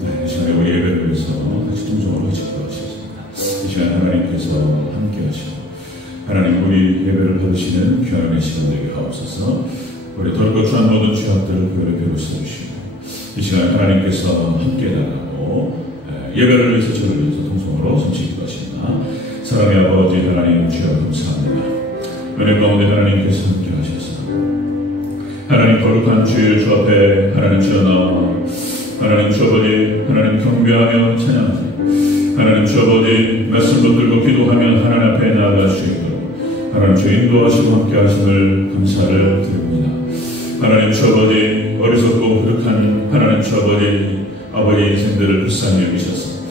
이 시간에 우리 예배를 위해서 다시 통성으로 기도하시겠습니다. 이 시간 하나님께서 함께 하시고 하나님 우리 예배를 받으시는 귀한 시간 되게 하옵소서. 우리 덜고 주한 모든 죄악들을 그들의 배로 세우시고 이 시간 하나님께서 함께 나가고 예배를 위해서 저를 위해서 통성으로 잠시 기도하십니다. 사랑의 아버지 하나님 주여 감사합니다. 은혜 가운데 하나님께서 함께 하셔서 하나님 거룩한 주일 주 앞에 하나님 주여 나와 하나님 주 아버지 하나님 경배하며 찬양하며 하나님 주 아버지 말씀 붙들고 기도하며 하나님 앞에 나아갈 수 있도록 하나님 주 인도하시고 함께 하심을 감사를 드립니다. 하나님 주 아버지 어리석고 부족한 하나님 주 아버지 인생들을 불쌍히 여기셔서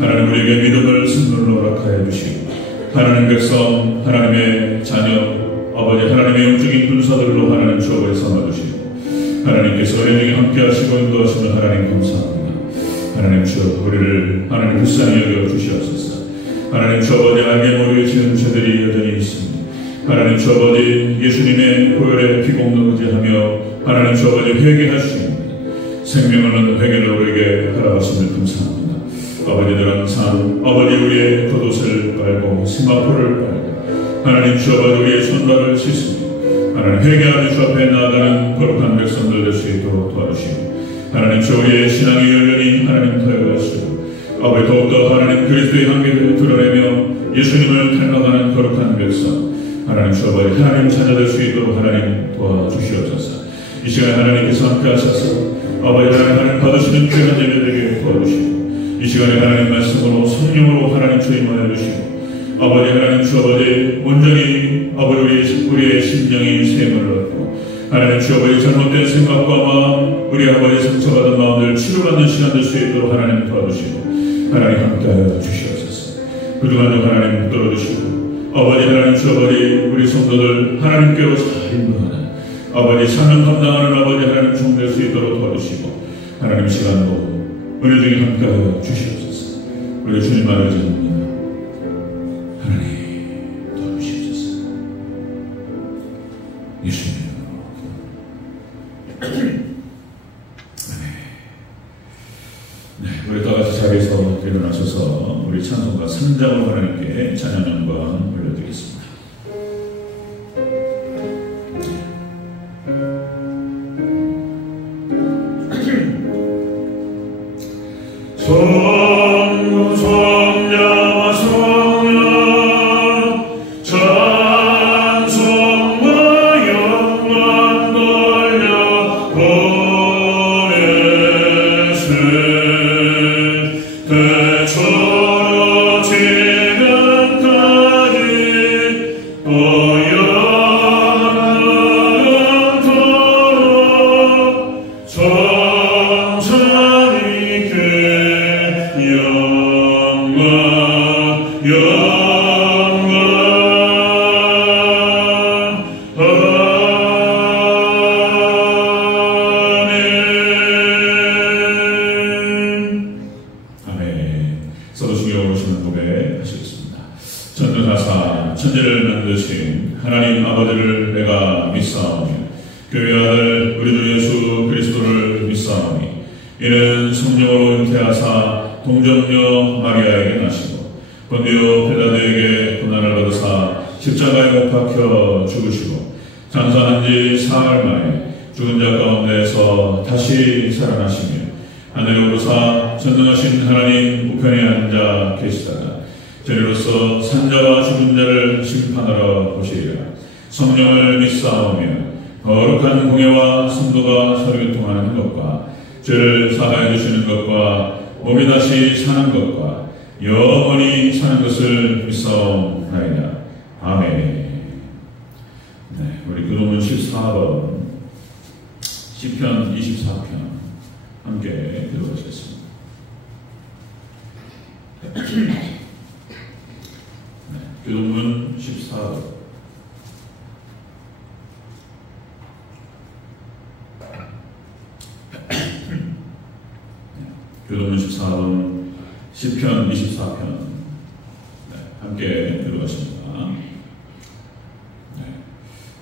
하나님 우리에게 믿음을 선물로 허락하여 주시고 하나님 백성 하나님의 자녀 아버지 하나님의 영적인 군사들로 하나님 주 아버지 삼아주시고 하나님께서 우리에게 함께 하시고 인도하시는 하나님 감사합니다. 하나님 주 우리를 하나님 불쌍히 여겨 주시옵소서. 하나님 주 아버지 알게 모르시는 죄들이 여전히 있습니다. 하나님 주 아버지 예수님의 보혈에 피공로 의지하며 하나님 주 아버지 회개할 수 있는 생명을 얻는 회개를 우리에게 허락하심을 감사합니다. 아버지들 항상 아버지 우리의 겉옷을 빨고 세마포를 빨고 하나님 주 아버지 우리의 손발을 씻으며 하나님 회개하며 주 앞에 나아가는 거룩한 백성들 될 수 있도록 도와주시고 하나님 주 우리의 신앙의 열련이 하나님 더하시고 아버지 더욱더 하나님 그리스도의 향기를 드러내며 예수님을 닮아가는 거룩한 백성 하나님 주 아버지 하나님 찾아될 수 있도록 하나님 도와주시옵소서. 이 시간에 하나님께서 함께 하셔서 아버지 하나님 받으시는 귀한 예배되게 도와주시고 이 시간에 하나님 말씀으로 성령으로 하나님 주의 임하여 주시고 아버지 하나님 주 아버지 온전히 아버지 우리의 심령이 샘을 얻고 하나님 주 아버지 잘못된 생각과 마음 우리 아버지 상처받은 마음들 치료받는 시간 될 수 있도록 하나님 도와주시고 하나님 함께하여 주시옵소서. 그동안 하나님 붙들어주시고 아버지 하나님 주 아버지 우리 성도들 하나님께로 잘 인도하는 아버지 사명 감당하는 아버지 하나님 종될 수 있도록 도와주시고 하나님 시간도 은혜 중에 함께하여 주시옵소서. 우리 주님 아버지입니다. 하나님 도와주시옵소서. 예수님 우리 다같이 자리에서 일어나셔서 우리 찬송가 3장으로 하나님께 찬양 영광 올려드리겠습니다. 천지를 만드신 하나님 아버지를 내가 믿사오니 교회 아들 우리 주 예수 그리스도를 믿사오니 이는 성령으로 잉태하사 동정녀 마리아에게 나시고 본디오 빌라도에게 고난을 받으사 십자가에 못 박혀 죽으시고 장사한 지 사흘 만에 죽은 자 가운데서 다시 살아나시며 하늘에 오르사 전능하신 하나님 우편에 앉아 계시다가 저리로서 산자와 죽은 자를 심판하러 보시리라. 성령을 믿사오며 거룩한 공예와 성도가 서로 교통하는 것과 죄를 사하여 주시는 것과 몸이 다시 사는 것과 영원히 사는 것을 믿사옵나이다. 아멘. 우리 교도문 14번 시편 24편 함께 들어보시겠습니다. 교도문 14번 교도문 14번 시편 24편 함께 들어가십니다.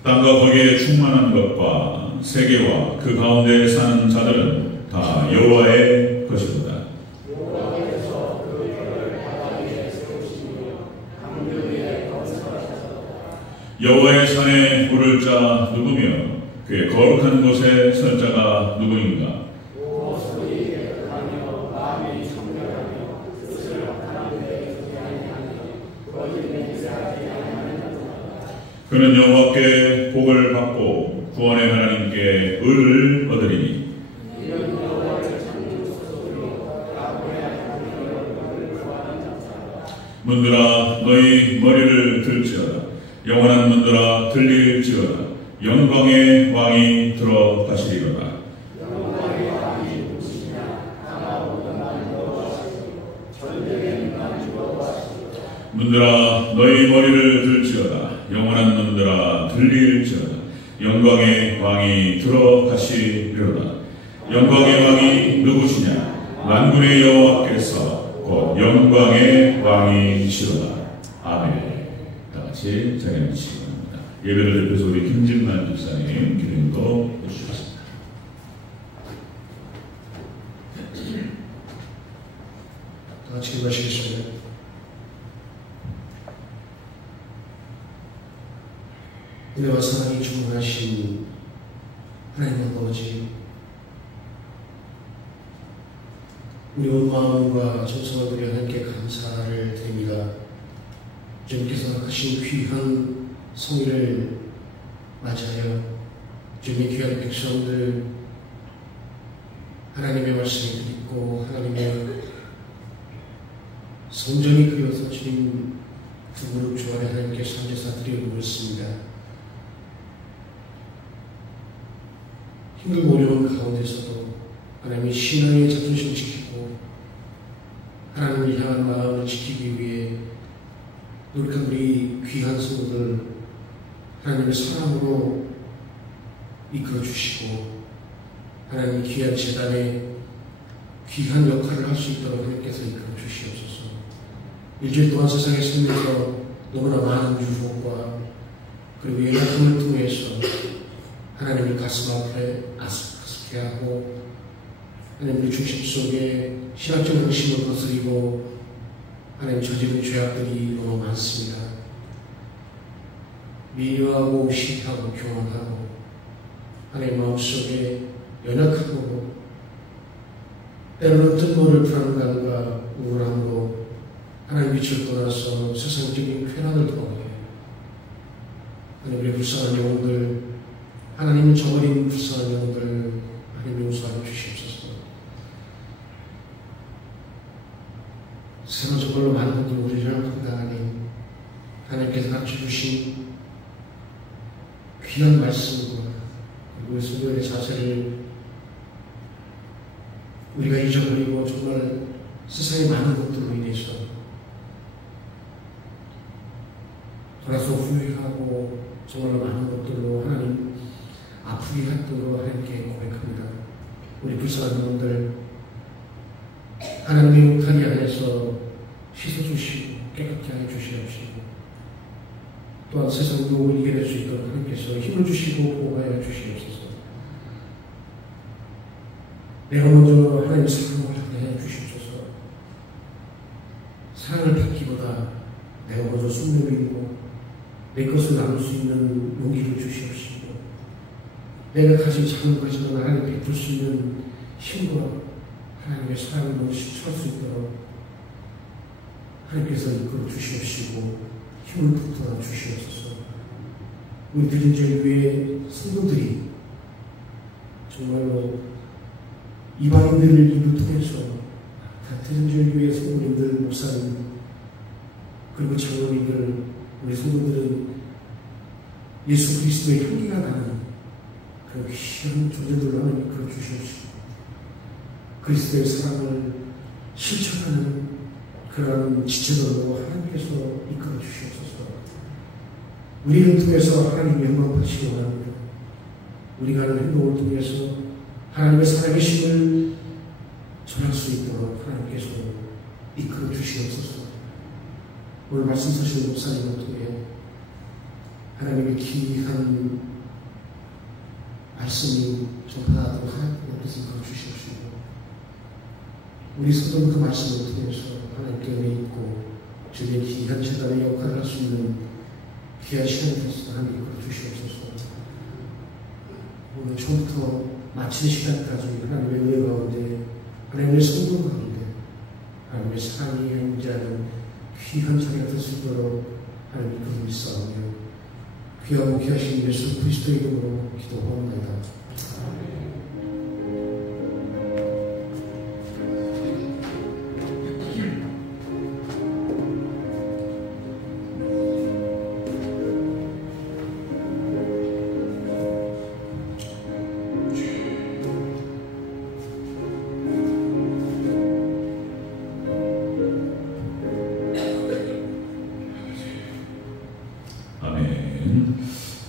땅과 거기에 충만한 것과 세계와 그 가운데 사는 자들은 다 여호와의 것이로다. 여호와의 산에 오를 자 누구며 그의 거룩한 곳에 설 자가 누구인가? 그는 여호와께 복을 받고 구원의 하나님께 의를 얻으리니 문들아 너희 머리를 들지어다. 영원한 문들아 들릴지어다. 영광의 왕이 들어가시리로다. 문들아 너희 머리를 들지어다. 영원한 문들아 들릴지어다. 영광의 왕이 들어가시리로다. 영광의 왕이 누구시냐? 만군의 여호와께서 곧 영광의 왕이시로다. 아멘. 다같이 자리에 앉으시기 바랍니다. 예배를 대표해서 우리 김진만 집사님 기도도 해주시겠습니다. 다같이 기도하시겠습니다. 은혜와 사랑이 충만하신 하나님 아버지, 우리 온 마음과 정성을 들여 하나님께 감사를 드립니다. 주님께서 하신 귀한 성의를 맞이하여 주님의 귀한 백성들 하나님의 말씀을 듣고 하나님의 성전이 그려서 주님 두 무릎 주 안에 하나님께 선제사 드리고 있습니다. 힘들고 어려운 가운데서도 하나님의 신앙의 자존심을 지키고 하나님을 향한 마음을 지키기 위해 노력한 우리 귀한 성도들 하나님의 사랑으로 이끌어 주시고 하나님의 귀한 재단에 귀한 역할을 할 수 있도록 하나님께서 이끌어 주시옵소서. 일주일 동안 세상에 살면서 너무나 많은 유혹과 그리고 연약함을 통해서 하나님의 가슴 앞에 아스게 하고 하나님의 중심 속에 신학적 양심을 거스리고 하나님 저지른 죄악들이 너무 많습니다. 미워하고 시기하고 교만하고 하나님 마음속에 연약하고 때로는 뜻모를 불안감과 우울함으로 하나님 빛을 떠나서 세상적인 쾌락을 더하게 하나님의 불쌍한 영혼들 하나님은 저버린 불쌍한 영혼들 하나님 용서하여 주시옵소서. 세상 저걸로 많은 분들 우리를 감당하니 하나님께서 가르쳐 주신 귀한 말씀과 그리고 성도의 자세를 우리가 잊어버리고 정말 세상의 많은 것들로 인해서 돌아서 후회하고 정말 많은 것들로 하나님 아프게 하도록 하나님께 고백합니다. 우리 불쌍한 영혼들 하나님의 울타리 안에서 씻어주시고 깨끗게 하여 주시옵시고 또한 세상 유혹을 이겨낼 수 있도록 하나님께서 힘을 주시고 보호하여 주시옵소서. 내가 먼저 하나님의 사랑을 하게 해 주시옵소서. 사랑을 받기보다 내가 먼저 숨을 빌고 내 것을 나눌 수 있는 용기를 주시옵시고 내가 가진 작은 것이나 하나님 베풀 수 있는 힘과 하나님의 사랑을 실천할 수 있도록 하나님께서 이끌어 주시옵시고 힘을 북돋아 주시옵소서. 우리 드린 절교의 성도들이 정말로 이방인들을 입을 통해서 드린 절교의 성도님들, 목사님 그리고 장로님들 우리 성도들은 예수 그리스도의 향기가 나는 그 귀한 존재들로 하나님 이끌어 주시옵시고 그리스도의 사랑을 실천하는 그런 지체들로 하나님께서 이끌어 주시옵소서. 우리를 통해서 하나님 영광 받으시기 원합니다. 우리가 하는 행동을 통해서 하나님의 살아계심을 전할 수 있도록 하나님께서 이끌어 주시옵소서. 오늘 말씀하신 목사님을 통해 하나님의 귀한 말씀이 전파하도록 하나님께서 이끌어 주시옵시고 우리 성도는 그 말씀을 통해서 하나님께 믿고 주님의 귀한 재단의 역할을 할 수 있는 귀한 시간이 됐으나 하나님 이끌어 주시옵소서. 오늘 처음부터 마치는 시간까지 하나님의 은혜 가운데, 하나님의 성공 가운데, 하나님의 사랑이 행자하는 귀한 자리가 될 수 있도록 하나님 이끌어 믿사오며 귀하고 귀하신 예수 그리스도의 이름으로 기도하옵나이다.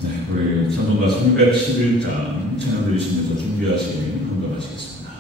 네, 우리 찬송가 311장 찬양 들으시면서 준비하신 헌금하시겠습니다.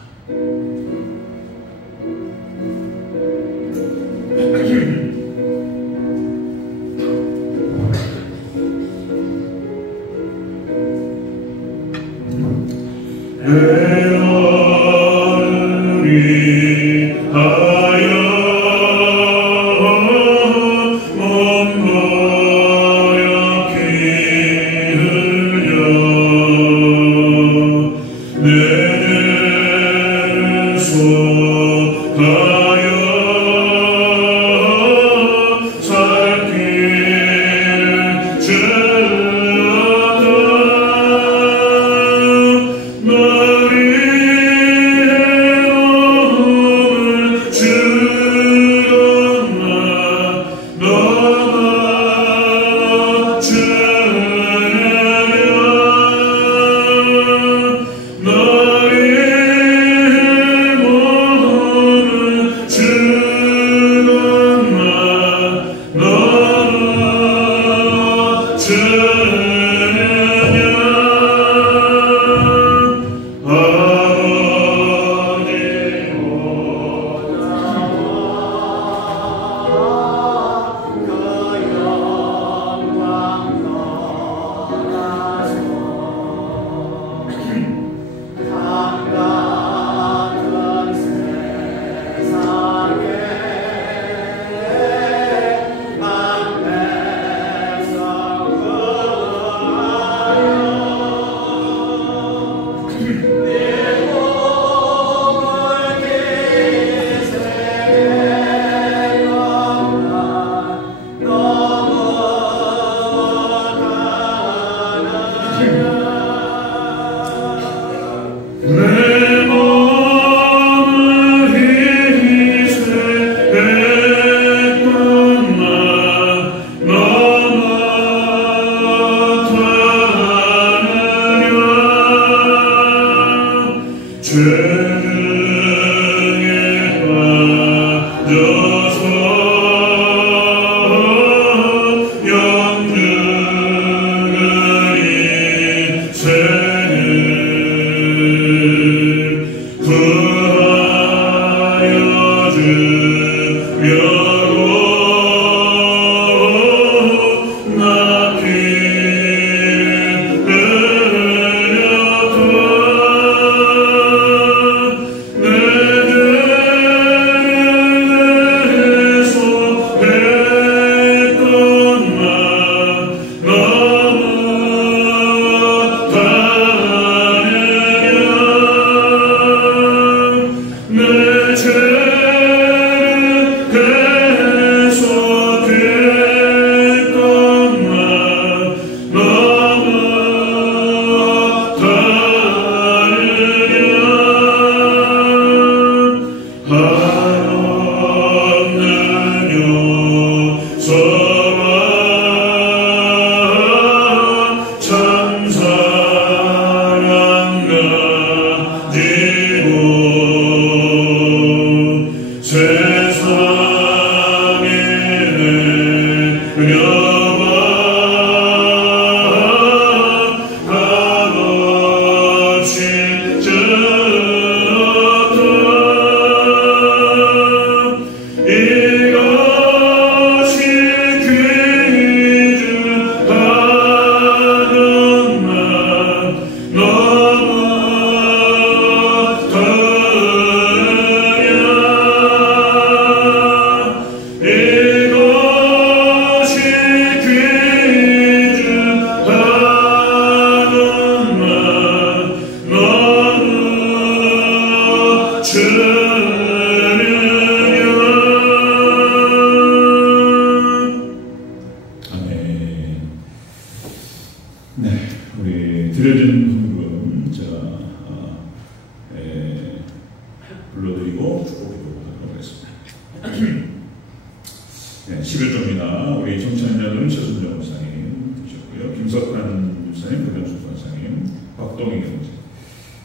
네, 11조입니다. 우리 정찬년은 최순정 목사님 되셨고요. 김석환 목사님, 고경수 권사님, 박동희 경제,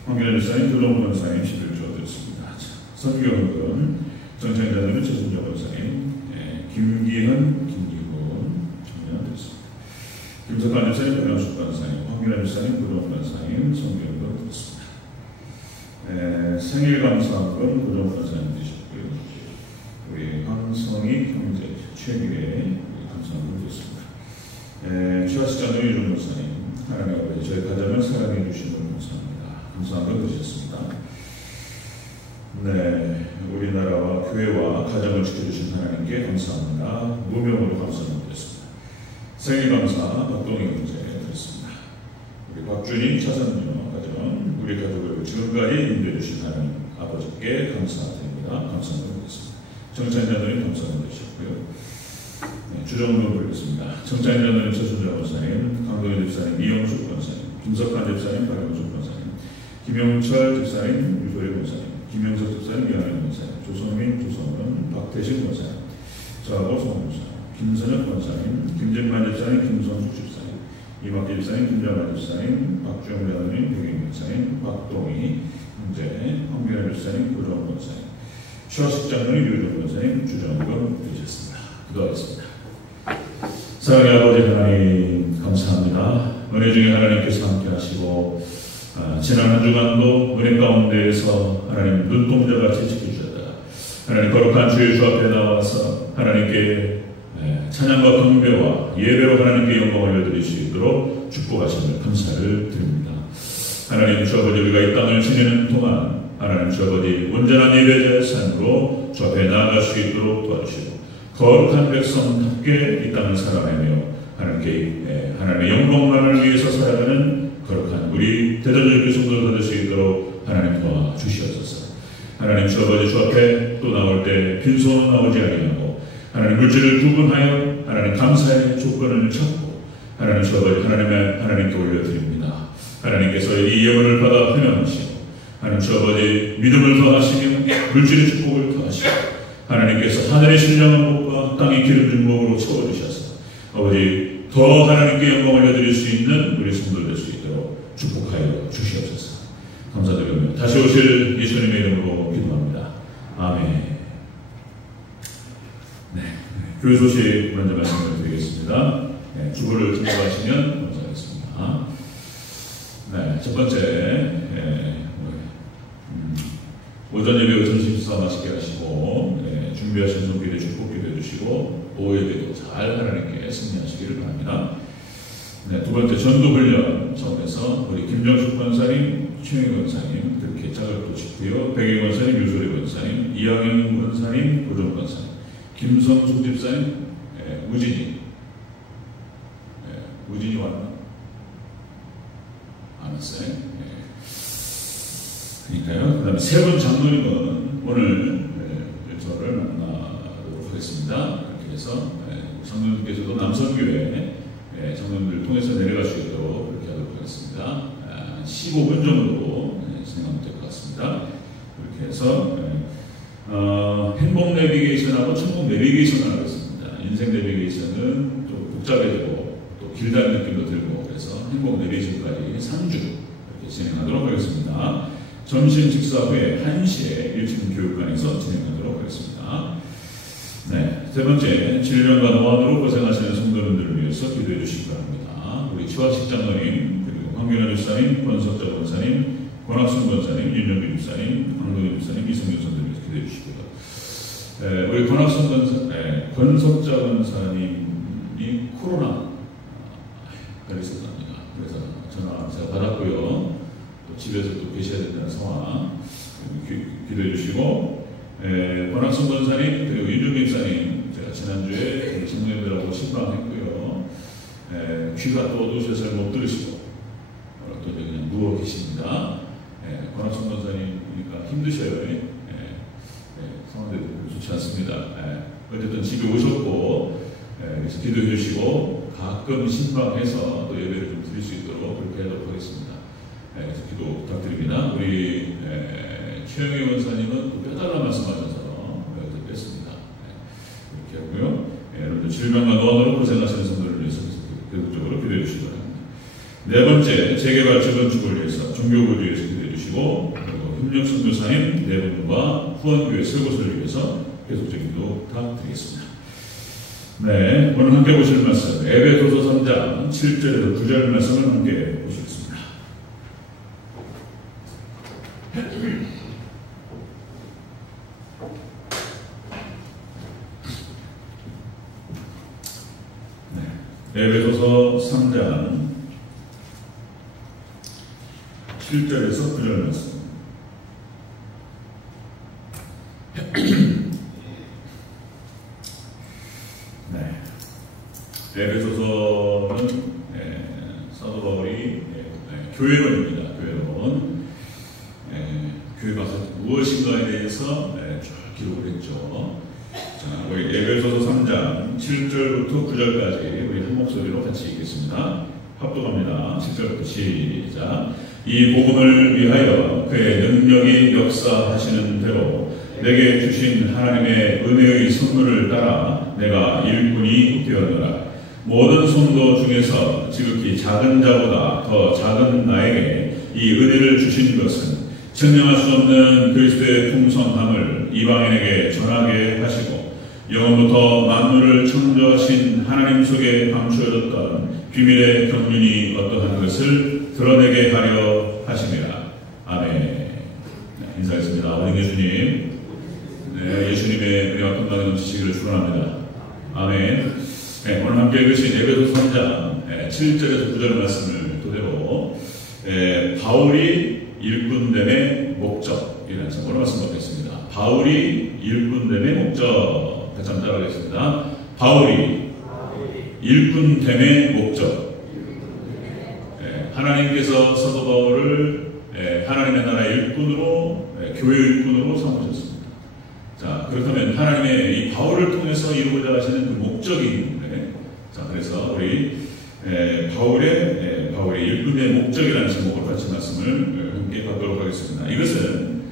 황교안 목사님, 조동훈 권사님 11조 되었습니다. 선교헌금 정찬년은 최순정 목사님, 김기현, 김기훈 청년 되었습니다. 김석환 목사님, 고경수 권사님, 황교안 목사님, 조동훈 권사님 선교헌금 되었습니다. 생일 감사헌금 고정훈 권사님 되셨고요. 우리 황성희 형제 최기회 감사합니다. 최하시장 노희준 목사님, 하나님 아버지 저희 가정을 사랑해 주신 분 감사합니다. 감사한 것 되셨습니다. 네, 우리나라와 교회와 가정을 지켜주신 하나님께 감사합니다. 무명으로 감사드렸습니다. 생일 감사 박동희 형제 드렸습니다. 우리 박주님 차선녀 가정, 우리 가족을 지금까지 인도해 주신 하나님 아버지께 감사드립니다. 감사드리겠습니다. 정찬자들이 감사드리셨고요. 네, 주정으로 부르겠습니다. 정찬자들은 최순정 권사님, 강동현 집사님, 이영숙 권사님, 김석환 집사님, 박영숙 권사님, 김영철 집사님, 유소리 권사님, 김영석 집사님, 이하영 권사님, 조성민, 조성은, 박태신 권사님, 저하고 송원 권사님, 김선혁 권사님, 김진만 집사님, 김성숙 집사님, 이박기 집사님, 김정환 집사님, 박주영 장로님, 백인 권사님, 박동희 형제, 황교안 집사님, 고정 권사님, 최하식 장로님, 유정 권사님, 주정권 되셨습니다. 기도하겠습니다. 사랑의 아버지 하나님 감사합니다. 은혜 중에 하나님께서 함께 하시고 지난 한 주간도 은혜 가운데에서 하나님 눈동자같이 지켜주셨다가 하나님 거룩한 주의 주 앞에 나와서 하나님께 찬양과 경배와 예배로 하나님께 영광을 올려드릴 수 있도록 축복하심을 감사를 드립니다. 하나님 주 아버지 우리가 이 땅을 지내는 동안 하나님 주 아버지 온전한 예배자의 삶으로 주 앞에 나아갈 수 있도록 도와주시고 거룩한 백성답게 이 땅을 살아내며 하나님께 하나님의 영광만을 위해서 살아가는 거룩한 우리 대전절교 성도를 받을 수 있도록 하나님 도와주시옵소서. 하나님 주 아버지 주 앞에 또 나올 때 빈손으로 나오지 아니하고 하나님 물질을 구분하여 하나님 감사의 조건을 찾고 하나님 주 아버지 하나님께 올려드립니다. 하나님께서 이 예언을 받아 환영하시고 하나님 주 아버지 믿음을 더하시며 물질의 축복을 더하시고 하나님께서 하늘의 신령한 복과 땅의 기름진 복으로 채워주셔서 아버지 더 하나님께 영광을 올려드릴 수 있는 우리 성도들 될 수 있도록 축복하여 주시옵소서. 감사드리며 다시 오실 예수님의 이름으로 기도합니다. 아멘. 네, 교회 소식 먼저 말씀을 드리겠습니다. 네, 주보를 참고하시면 감사하겠습니다. 네, 첫 번째 오전 예배 점심 식사 맛있게 하시고 준비하신 손길에 축복 기도해 주시고 오후 예배도 잘 하나님께 승리하시기를 바랍니다. 네, 두 번째 전도훈련 차원에서 우리 김정숙 권사님, 최영희 권사님 그렇게 자격도 짓고요. 백일 권사님, 유소리 권사님, 이학영 권사님, 고정 권사님, 김성숙 집사님, 우진이 왔나? 안 왔어요? 그러니까요. 그 다음에 세 분 장로님은 오늘 저를 만나도록 하겠습니다. 이렇게 해서 장로님께서도 남선교회 장로님들 통해서 내려갈 수 있도록 그렇게 하도록 하겠습니다. 15분 정도 진행하면 될 것 같습니다. 이렇게 해서 행복 내비게이션하고 천국 내비게이션을 하겠습니다. 인생 내비게이션은 좀 복잡해지고 또 길다는 느낌도 들고 그래서 행복 내비게이션까지 3주 이렇게 진행하도록 하겠습니다. 점심 식사 후에 1시에 1층 교육관에서 진행하도록 하겠습니다. 네, 세 번째, 질병과 노안으로 고생하시는 성도님들을 위해서 기도해 주시기 바랍니다. 우리 최하식 장로님, 그리고 황교안 집사님, 권석자 권사님, 권학순 권사님, 윤영규 집사님, 황동현 집사님, 이성균 선생님께서 기도해 주시고요. 우리 권석자 권사님이 코로나 걸리셨답니다. 그래서 전화 제가 받았고요. 또 집에서 또 계셔야 된다는 상황 기도해 주시고, 권학순 권사님 그리고 윤영규 집사님 제가 지난주에 성도님들하고 신방했고요. 귀가 또 어두우셔서 못 들으시고 또 그냥 누워 계십니다. 권학순 권사님이니까 힘드셔요. 상황도 좋지 않습니다. 어쨌든 집에 오셨고 그래서 기도해 주시고 가끔 신방해서 또 예배를 좀 드릴 수 있도록 그렇게 하도록 하겠습니다. 그래서 기도 부탁드립니다. 우리 최영희 원사님은 또 빼달라 말씀하셔서 여기서 뺐습니다. 질병과 노안으로 고생하시는 성도를 위해서 계속적으로 기도해 주시기 바랍니다. 네 번째, 재개발적 건축을 위해서 종교구조에서 기도해 주시고, 그리고 협력 선교사님 네 분과 후원교회 세 곳을 위해서 계속적인 기도 부탁드리겠습니다. 네, 오늘 함께 보실 말씀 에베소서 3장 7절에서 9절 말씀을 함께 보시겠습니다. 네, 에베소서 3장 7절에서 9절 말씀. 에베소서는 사도 바울이 교회론입니다. 교회론. 교회가 무엇인가에 대해서 쭉 기록을 했죠. 자, 우리 에베소서 3장 7절부터 9절까지 우리 한 목소리로 같이 읽겠습니다. 합독합니다. 7절부터 시작. 이 복음을 위하여 그의 능력이 역사하시는 대로 내게 주신 하나님의 은혜의 선물을 따라 내가 일꾼이 되었노라. 모든 성도 중에서 지극히 작은 자보다 더 작은 나에게 이 은혜를 주신 것은 측량할 수 없는 그리스도의 풍성함을 이방인에게 전하게 하시고 영원부터 만물을 창조하신 하나님 속에 감추어졌던 비밀의 경륜이 어떠한 것을 드러내게 하려 하심이라. 아멘. 네, 인사했습니다. 어린 예수님, 네, 예수님의 은혜와 평강이 넘치시기를 축원합니다. 아멘. 네, 오늘 함께 읽으신 에베소서 3장 7절에서 9절 말씀을 토대로 바울이 일꾼됨의 목적이라는 제목으로 말씀 받겠습니다. 바울이 일꾼됨의 목적. 같이 한번 따라하겠습니다. 바울이 일꾼됨의 목적. 하나님께서 사도 바울을 하나님의 나라 일꾼으로, 교회 일꾼으로 삼으셨습니다. 자, 그렇다면 하나님의 이 바울을 통해서 이루고자 하시는 그 목적이 있는데, 자, 그래서 우리 바울의 일꾼의 목적이라는 제목으로 같이 말씀을 함께 받도록 하겠습니다. 이것은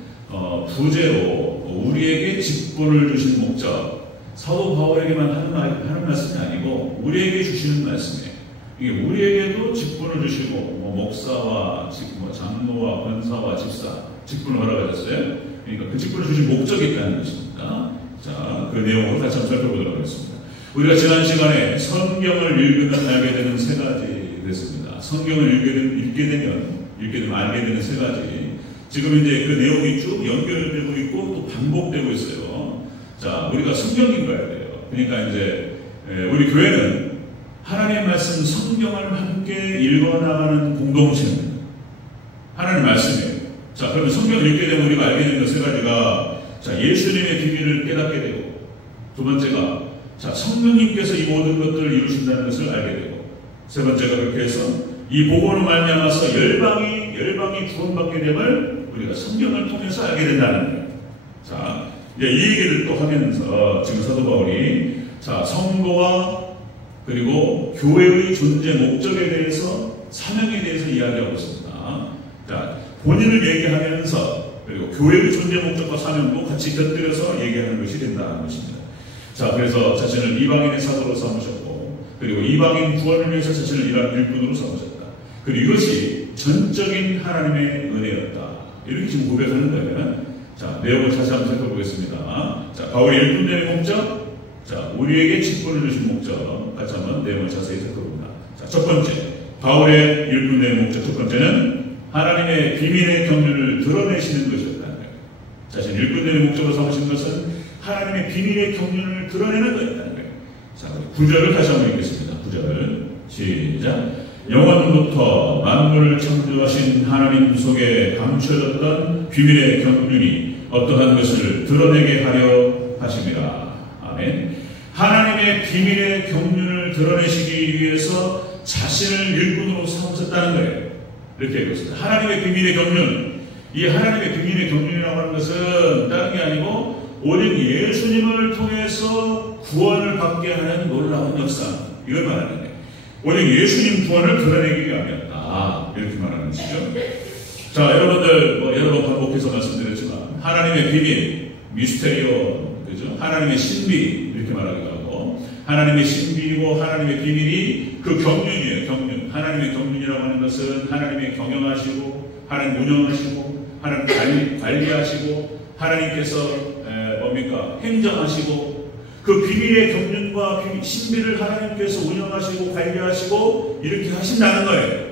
부제로 우리에게 직분을 주신 목적, 사도 바울에게만 하는 말씀이 아니고 우리에게 주시는 말씀이에요. 이게 우리에게도 직분을 주시고 목사와 장로와 권사와 집사 직분을 허락하셨어요. 그러니까 그 직분을 주신 목적이 있다는 것입니다. 자, 그 내용을 같이 한번 살펴보도록 하겠습니다. 우리가 지난 시간에 성경을 읽으면 알게 되는 세 가지 됐습니다. 성경을 읽게 되면 알게 되는 세 가지. 지금 이제 그 내용이 쭉 연결되고 있고 또 반복되고 있어요. 자, 우리가 성경 읽어야 돼요. 그러니까 이제 우리 교회는 하나님 말씀 성경을 함께 읽어나가는 공동체입니다. 하나님 말씀이에요. 자, 그러면 성경을 읽게 되면 우리가 알게 되는 세 가지가, 자, 예수님의 비밀을 깨닫게 되고, 두 번째가, 자, 성령님께서 이 모든 것들을 이루신다는 것을 알게 되고, 세 번째가 그렇게 해서 이 복음으로 말미암아서 열방이 구원받게 됨을 우리가 성경을 통해서 알게 된다는 거예요. 자, 이제 이 얘기를 또 하면서 지금 사도 바울이, 자, 성도와 그리고 교회의 존재 목적에 대해서, 사명에 대해서 이야기하고 있습니다. 자, 본인을 얘기하면서 그리고 교회의 존재 목적과 사명도 같이 곁들여서 얘기하는 것이 된다는 것입니다. 자, 그래서 자신을 이방인의 사도로 삼으셨고, 그리고 이방인 구원을 위해서 자신을 일꾼으로 삼으셨다. 그리고 이것이 전적인 하나님의 은혜였다. 이렇게 지금 고백하는 거예요. 자, 내용을 다시 한번 살펴보겠습니다. 자, 바울의 일꾼됨의 목적, 자, 우리에게 직분을 주신 목적, 같이 한번 내용을 자세히 살펴봅니다. 자, 첫 번째, 바울의 일꾼됨의 목적 첫 번째는 하나님의 비밀의 경륜을 드러내시는 것이었다는 거예요. 자신 일꾼됨의 목적으로 삼으신 것은 하나님의 비밀의 경륜을 드러내는 것이었다는 거예요. 자, 9절을 다시 한번 읽겠습니다. 9절 시작. 영원부터 만물을 창조하신 하나님 속에 감춰졌던 비밀의 경륜이 어떠한 것을 드러내게 하려 하심이라. 아멘. 하나님의 비밀의 경륜을 드러내시기 위해서 자신을 일꾼으로 삼으셨다는 거예요. 이렇게 읽었습니다. 하나님의 비밀의 경륜. 이 하나님의 비밀의 경륜이라고 하는 것은 다른 게 아니고 오직 예수님을 통해서 구원을 받게 하는 놀라운 역사. 이걸 말하는 거예요. 오직 예수님 구원을 드러내기 위함이었다. 이렇게 말하는 것이죠. 자, 여러분들 여러 번 반복해서 말씀드렸지만 하나님의 비밀, 미스테리오, 그죠? 하나님의 신비 이렇게 말하기도 하고 하나님의 신비이고 하나님의 비밀이 그 경륜이에요. 경륜. 하나님의 경륜이라고 하는 것은 하나님의 경영하시고 하나님 운영하시고 하나님 관리하시고 하나님께서 뭡니까? 행정하시고 그 비밀의 경륜과 신비를 하나님께서 운영하시고 관리하시고 이렇게 하신다는 거예요.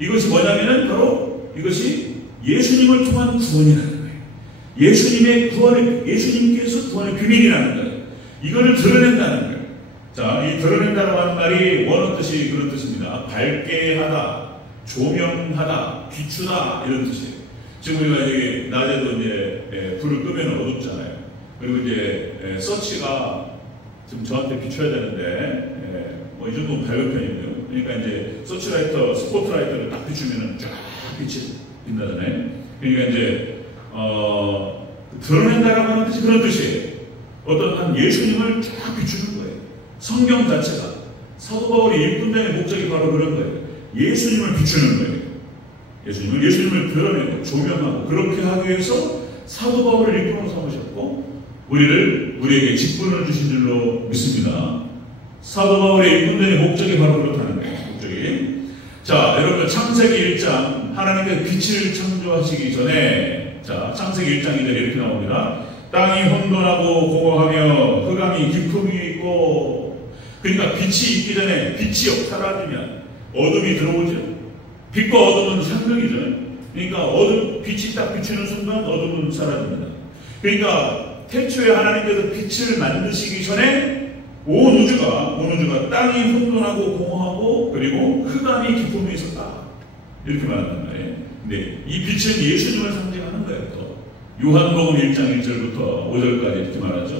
이것이 뭐냐면은 바로 이것이 예수님을 통한 구원이라는 거예요. 예수님께서 구원의 비밀이라는 거예요. 이거를 드러낸다는 거예요. 자, 이 드러낸다라고 하는 말이 원어 뜻이 그런 뜻입니다. 밝게 하다, 조명하다, 비추다 이런 뜻이에요. 지금 우리가 여기 낮에도 이제 불을 끄면 어둡잖아요. 그리고 이제 서치가 지금 저한테 비춰야 되는데 뭐 이 정도는 밝은 편이고요. 그러니까 이제 서치라이터, 스포트라이터를 딱 비추면은 쫙 빛이 빛나잖아요. 그러니까 이제 드러낸다라고 하는 뜻이 그런 뜻이에요. 어떤 한 예수님을 쫙 비추는 거예요. 성경 자체가 사도 바울이 일꾼단의 목적이 바로 그런 거예요. 예수님을 비추는 거예요. 예수님을 드러내고 조명하고 그렇게 하기 위해서 사도 바울을 일꾼으로 삼으셨고 우리에게 직분을 주신 줄로 믿습니다. 사도 바울의 일꾼단의 목적이 바로 그렇다는 거예요. 목적이. 자, 여러분 창세기 1장 하나님께서 빛을 창조하시기 전에 자, 창세기 1장 2절에 이렇게 나옵니다. 땅이 혼돈하고 공허하며 흑암이 깊음 위에 있고, 그러니까 빛이 있기 전에 빛이 사라지면 어둠이 들어오죠. 빛과 어둠은 상등이죠. 그러니까 빛이 딱 비추는 순간 어둠은 사라집니다. 그러니까 태초에 하나님께서 빛을 만드시기 전에 온 우주가 땅이 혼돈하고 공허하고 그리고 흑암이 깊음 위에 있었다. 이렇게 말한단 말이에요. 근데 이 빛은 예수님을 상징하는 거예요. 또 요한복음 1장 1절부터 5절까지 이렇게 말하죠.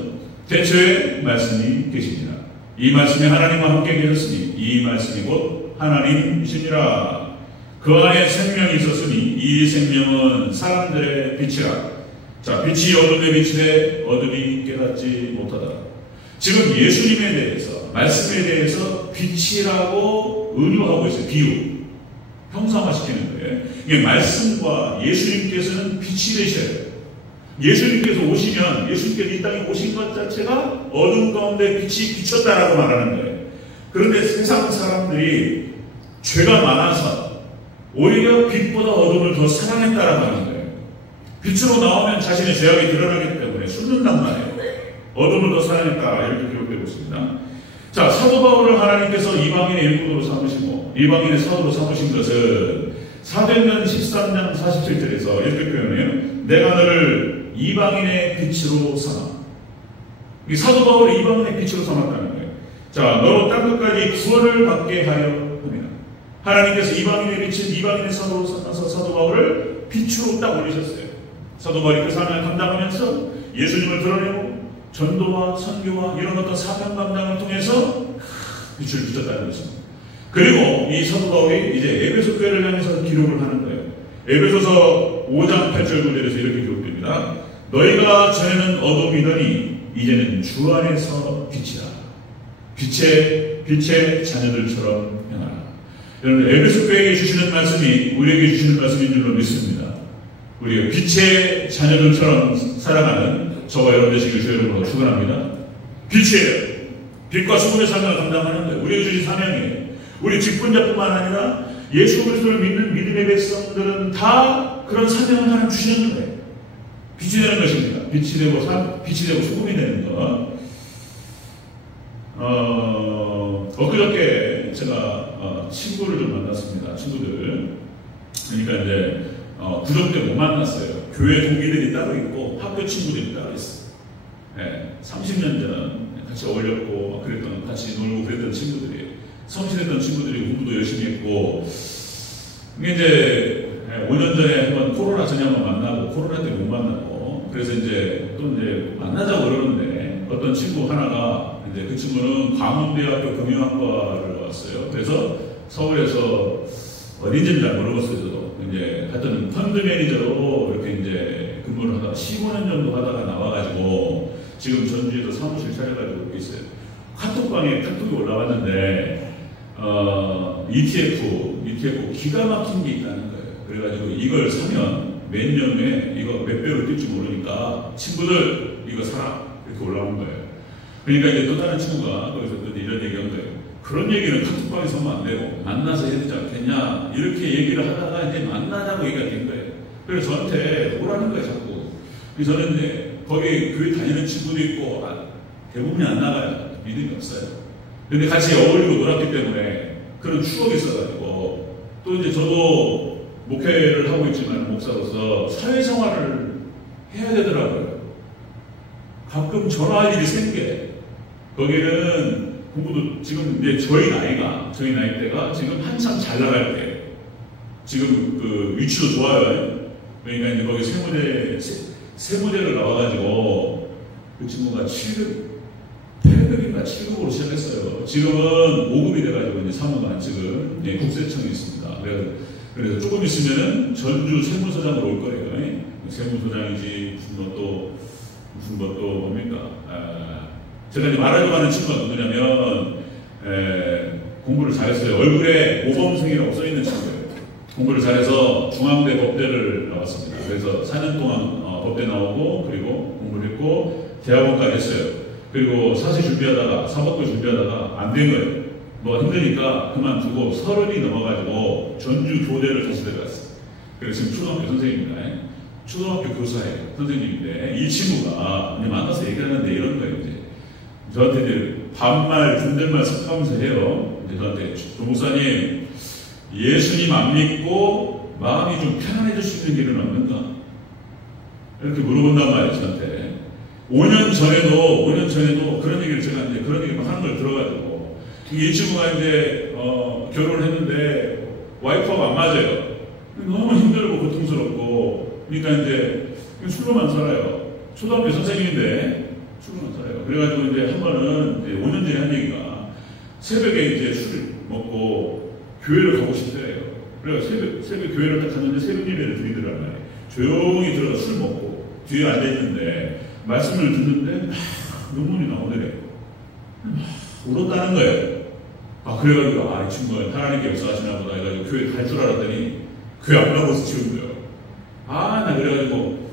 태초에 말씀이 계십니다. 이 말씀이 하나님과 함께 계셨으니 이 말씀이 곧 하나님이시니라. 그 안에 생명이 있었으니 이 생명은 사람들의 빛이라. 자, 빛이 어둠에 비치되 어둠이 깨닫지 못하다. 지금 예수님에 대해서 말씀에 대해서 빛이라고 은유하고 있어요. 비유, 형상화시키는 거예요. 이게 말씀과 예수님께서는 빛이 되셔요. 예수님께서 오시면 예수님께서 이 땅에 오신 것 자체가 어둠 가운데 빛이 비쳤다라고 말하는 거예요. 그런데 세상 사람들이 죄가 많아서 오히려 빛보다 어둠을 더 사랑했다라고 하는 거예요. 빛으로 나오면 자신의 죄악이 드러나기 때문에 숨는단 말이에요. 어둠을 더 사랑했다 이렇게 기록되고 있습니다. 자, 사도 바울을 하나님께서 이방인의 일꾼으로 삼으시고 이방인의 사도로 삼으신 것은 사도행전 13장 47절에서 이렇게 표현해요. 내가 너를 이방인의 빛으로 삼아. 이 사도 바울이 이방인의 빛으로 삼았다는 거예요. 자, 너로 땅끝까지 구원을 받게 하려 합니다. 하나님께서 이방인의 빛은 이방인의 사도로 삼아서 사도 바울을 빛으로 딱 올리셨어요. 사도 바울이 그 사명을 감당하면서 예수님을 드러내고 전도와 선교와 이런 어떤 사명 감당을 통해서 빛을 비쳤다는 것입니다. 그리고 이 사도 바울이 이제 에베소 교회를 향해서 기록을 하는 거예요. 에베소서 5장 8절 9절에서 이렇게 기록됩니다. 너희가 전에는 어둠이더니 이제는 주 안에서 빛이라. 빛의 자녀들처럼 행하라. 여러분, 에베소 교회에게 주시는 말씀이 우리에게 주시는 말씀인 줄로 믿습니다. 우리가 빛의 자녀들처럼 살아가는 저와 여러분 되시길 주의 이름으로 축원합니다. 빛이에요. 빛과 수분의 사명을 감당하는 거예요. 우리에게 주신 사명이에요. 우리 직분자뿐만 아니라 예수 그리스도를 믿는 믿음의 백성들은 다 그런 사명을 하나 주시는 거예요. 빛이 되는 것입니다. 빛이 되고 수분이 되는 것. 엊그저께 제가 친구를 좀 만났습니다. 친구들. 그러니까 이제 구정 때 못 만났어요. 교회 동기들이 따로 있고 학교 친구들이 따로 있어요. 네, 30년 전 같이 어울렸고 그랬던, 같이 놀고 그랬던 친구들이에요. 성실했던 친구들이 공부도 열심히 했고, 이게 이제 5년 전에 한번 코로나 전에 한번 만나고 코로나 때 못 만나고, 그래서 이제 또 이제 만나자고 그러는데 어떤 친구 하나가 이제 그 친구는 광운대학교 경영학과를 왔어요. 그래서 서울에서 어딘지는 잘 모르겠어요. 저도 이제 하여튼 펀드 매니저로 이렇게 이제 근무를 하다가 15년 정도 하다가 나와가지고 지금 전주에서 사무실 차려가지고 있어요. 카톡방에 카톡이 올라왔는데 ETF 기가 막힌 게 있다는 거예요. 그래가지고 이걸 사면 몇 년 후에 이거 몇 배로 뛸지 모르니까 친구들 이거 사라 이렇게 올라온 거예요. 그러니까 이제 또 다른 친구가 거기서 또 이런 얘기한 거예요. 그런 얘기는 카톡방에서 하면 안 되고 만나서 해야 되지 않겠냐 이렇게 얘기를 하다가 이제 만나자고 얘기가 된 거예요. 그래서 저한테 오라는 거예요 자꾸. 그래서 저는 이제 거기 교회 다니는 친구도 있고 대부분이 안 나가요. 믿음이 없어요. 근데 같이 어울리고 놀았기 때문에 그런 추억이 있어가지고 또 이제 저도 목회를 하고 있지만 목사로서 사회생활을 해야 되더라고요. 가끔 전화할 일이 생겨. 거기는 공부도 지금 이제 저희 나이대가 지금 한참 잘 나갈 때 지금 그 위치도 좋아요. 그러니까 이제 거기 세무대를 나와가지고 그 친구가 8급인가 7급으로 시작했어요. 지금은 5급이 돼가지고 이제 사무관 지금 국세청에 있습니다. 그래서 조금 있으면은 전주 세무서장으로 올 거예요. 세무서장이지 무슨 것도 뭡니까? 제가 이제 말하려고 하는 친구가 누구냐면 공부를 잘했어요. 얼굴에 모범생이라고 써있는 친구예요. 공부를 잘해서 중앙대 법대를 나왔습니다. 그래서 4년 동안 법대 나오고 그리고 공부를 했고 대학원까지 했어요. 그리고 사시 준비하다가 사법고 준비하다가 안 된 거예요. 뭐 힘드니까 그만두고 30이 넘어가지고 전주 교대를 다시 들어갔어요. 그래서 지금 초등학교 선생님입니다. 초등학교 교사예요. 선생님인데 이 친구가 이제 만나서 얘기하는데 이런 거예요. 이제 저한테 이제 반말 존댓말 섞으면서 해요. 이제 저한테 조 목사님 예수님 안 믿고 마음이 좀 편안해질 수 있는 길은 없는가? 이렇게 물어본단 말이에요. 저한테 5년 전에도 그런 얘기를 제가 이제 그런 얘기 막 하는 걸 들어가지고 이 친구가 이제 결혼을 했는데 와이프하고 안 맞아요. 너무 힘들고 고통스럽고 그러니까 이제 술로만 살아요. 초등학교 선생님인데 술로만 살아요. 그래가지고 이제 한 번은 이제 5년 전에 한 얘기가 새벽에 이제 술을 먹고 교회를 가고 싶대요. 그래서 새벽 교회를 딱 갔는데 새벽 예배를 드리더란 말이에요. 조용히 들어가 술 먹고 뒤에 앉아있는데 말씀을 듣는데 눈물이 나오더래요. 울었다는 거예요. 그래가지고 이 친구가 하나님께 역사하시나 보다 해가지고 교회 갈 줄 알았더니 교회 안 나가서 지운 거예요. 나 그래가지고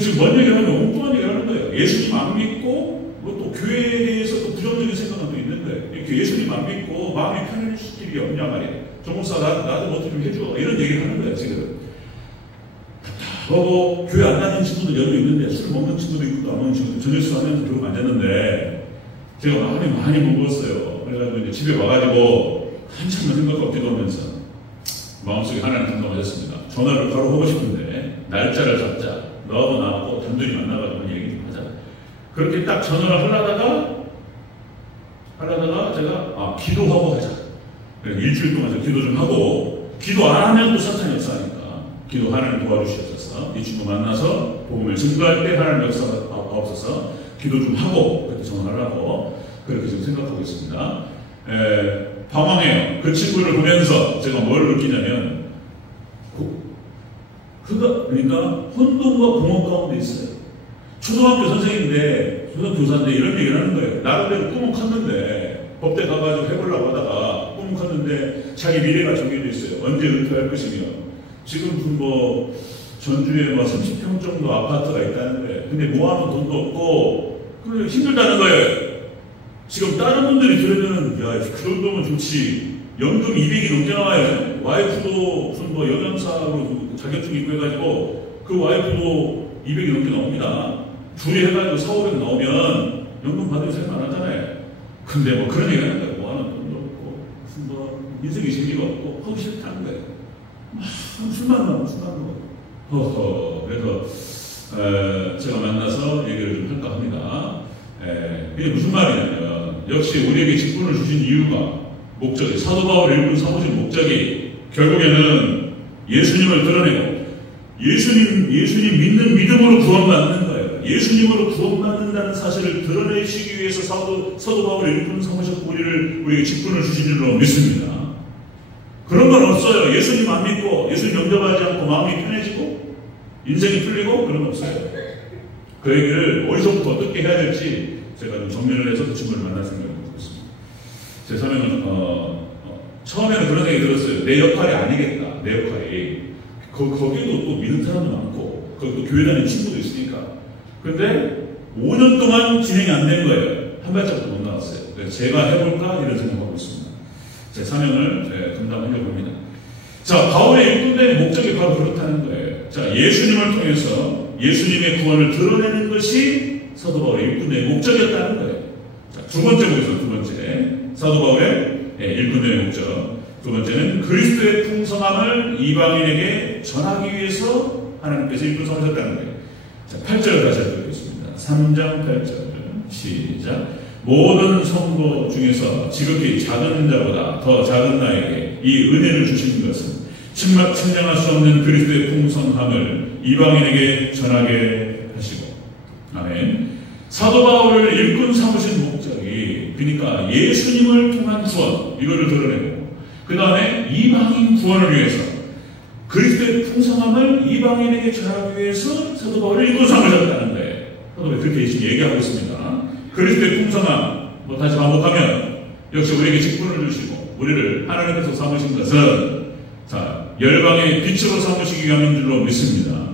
지금 뭔 얘기를 하면 엉뚱한 얘기를 하는 거예요. 예수님 안 믿고 또 교회에 대해서 또 부정적인 생각은 또 있는 거예요. 이렇게 예수님 안 믿고 마음이 편해질 길이 없냐 말이에요. 정목사 나도 뭐 좀 해줘 이런 얘기를 하는 거예요. 지금 뭐 교회 안 다니는 친구도 여러 있는데 술 먹는 친구도 있고 안 먹는 친구도 저녁수 하면서 결국 앉았는데 제가 많이 먹었어요. 그래가지고 이제 집에 와가지고 한참만 생각하고 기도하면서 마음속에 하나님 감동하셨습니다. 전화를 바로 하고 싶은데 날짜를 잡자. 너하고 나하고 단둘이 만나가지고 얘기 좀 하자. 그렇게 딱 전화를 하려다가 제가 기도하고 하자. 그래서 일주일 동안 기도 좀 하고 기도 안 하면 또 사탄이 역사하니까 기도 하나님 도와주시옵소서. 이 친구 만나서 복음을 증거할 때 하나님 역사가 없어서 기도 좀 하고 그때 전화를 하고 그렇게 지금 생각하고 있습니다. 방황해요. 그 친구를 보면서 제가 뭘 느끼냐면 그러니까 혼돈과 공허 가운데 있어요. 초등학교 선생님인데 초등학교 교사인데 이런 얘기를 하는 거예요. 나름대로 꿈은 컸는데 법대 가가지고 해보려고 하다가 꿈은 컸는데 자기 미래가 정해져 있어요. 언제 은퇴할 것이며 지금 뭐 전주에 30평 정도 아파트가 있다는 거예요. 근데 모아놓은 돈도 없고 그래 힘들다는 거예요. 지금 다른 분들이 들으면 그 정도면 좋지. 연금 200이 넘게 나와요. 와이프도 무슨 뭐 영양사로 자격증 있고 해가지고 그 와이프도 200이 넘게 나옵니다. 둘이 해가지고 4,500 나오면 연금 받을 생각 안 하잖아요. 근데 뭐 그런 얘기 하는 거예요. 뭐 하는 돈도 없고 무슨 뭐 인생이 재미가 없고 하고 싶다는 거예요. 술만 나고 허허. 그래서 제가 만나서 얘기를 좀 할까 합니다. 이게 무슨 말이냐면 역시 우리에게 직분을 주신 이유가 목적이 사도 바울을 일꾼 삼으신 목적이 결국에는 예수님을 드러내고 예수님 믿는 믿음으로 구원받는 거예요. 예수님으로 구원받는다는 사실을 드러내시기 위해서 사도 바울을 일꾼 삼으셨고 우리에게 직분을 주신 줄로 믿습니다. 그런 건 없어요. 예수님 안 믿고 예수님 영접하지 않고 마음이 편해지고 인생이 풀리고 그런 건 없어요. 그 얘기를 어디서부터 어떻게 해야 될지 제가 좀 정리를 해서 그 친구를 만날 생각을 하고 있습니다. 제 사명은 처음에는 그런 얘기 들었어요. 내 역할이 아니겠다. 내 역할이. 거기도 또 믿는 사람도 많고 거기 또 교회 다니는 친구도 있으니까. 근데 5년 동안 진행이 안 된 거예요. 한 발짝도 못 나왔어요. 그래서 제가 해볼까 이런 생각하고 있습니다. 제 사명을 감당하려고 합니다. 자, 바울의 일꾼된 목적이 바로 그렇다는 거예요. 자, 예수님을 통해서 예수님의 구원을 드러내는 것이 사도 바울의 일꾼된 목적이었다는 거예요. 자, 두 번째 보겠습니다. 두 번째 사도 바울의 일꾼된 목적. 두 번째는 그리스도의 풍성함을 이방인에게 전하기 위해서 하나님께서 일꾼 삼으셨다는 거예요. 자, 8절 다시 읽겠습니다. 3장 8절 시작. 모든 성도 중에서 지극히 작은 자보다 더 작은 나에게 이 은혜를 주신 것은 측량할 수 없는 그리스도의 풍성함을 이방인에게 전하게 하시고. 아멘. 사도 바울을 일꾼 삼으신 목적이 그러니까 예수님을 통한 구원 이거를 드러내고 그 다음에 이방인 구원을 위해서 그리스도의 풍성함을 이방인에게 전하기 위해서 사도 바울을 일꾼 삼으셨다는 거예요. 사도 바울이 그렇게 지금 얘기하고 있습니다. 그리스도의 풍성함, 다시 반복하면 역시 우리에게 직분을 주시고 우리를 하나님께서 삼으신 것은 자, 열방의 빛으로 삼으시기 위함인 줄로 믿습니다.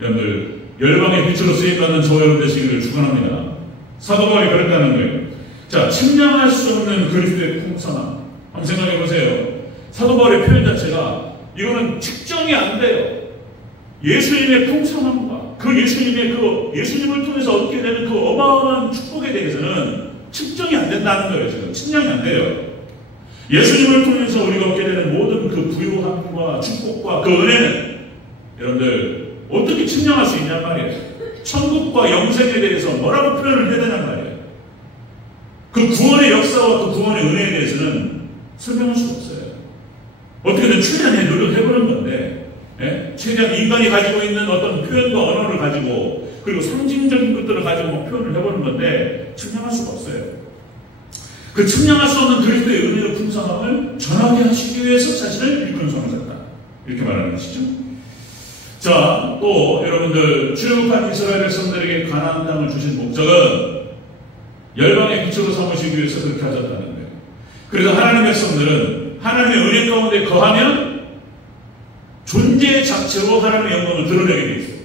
여러분들 열방의 빛으로 쓰임받는 저와 여러분 되시기를 축원합니다. 사도 바울이 그랬다는 거예요. 자, 측량할 수 없는 그리스도의 풍성함 한번 생각해 보세요. 사도 바울의 표현 자체가 이거는 측정이 안 돼요. 예수님의 풍성함과 그 예수님을 통해서 얻게 되는 그 어마어마한 축복에 대해서는 측정이 안 된다는 거예요. 지금 측량이 안 돼요. 예수님을 통해서 우리가 얻게 되는 모든 그 부요함과 축복과 그 은혜는 여러분들 어떻게 측량할 수 있냔 말이에요. 천국과 영생에 대해서 뭐라고 표현을 해야 되냔 말이에요. 그 구원의 역사와 그 구원의 은혜에 대해서는 설명할 수 없어요. 어떻게든 최대한 노력해보는 건데 최대한 인간이 가지고 있는 어떤 표현과 언어를 가지고 그리고 상징적인 것들을 가지고 표현을 해보는 건데 측량할 수가 없어요. 그 측량할 수 없는 그리스도의 은혜의 풍성함을 전하게 하시기 위해서 자신을 일꾼 삼으셨다. 이렇게 말하는 것이죠. 자, 또 여러분들 출애굽한 이스라엘 백성들에게 가나안 땅을 주신 목적은 열방의 빛으로 삼으시기 위해서 그렇게 하셨다는 거예요. 그래서 하나님의 백성들은 하나님의 은혜 가운데 거하면 존재 자체로 하나님의 영광을 드러내게 되어 있어요.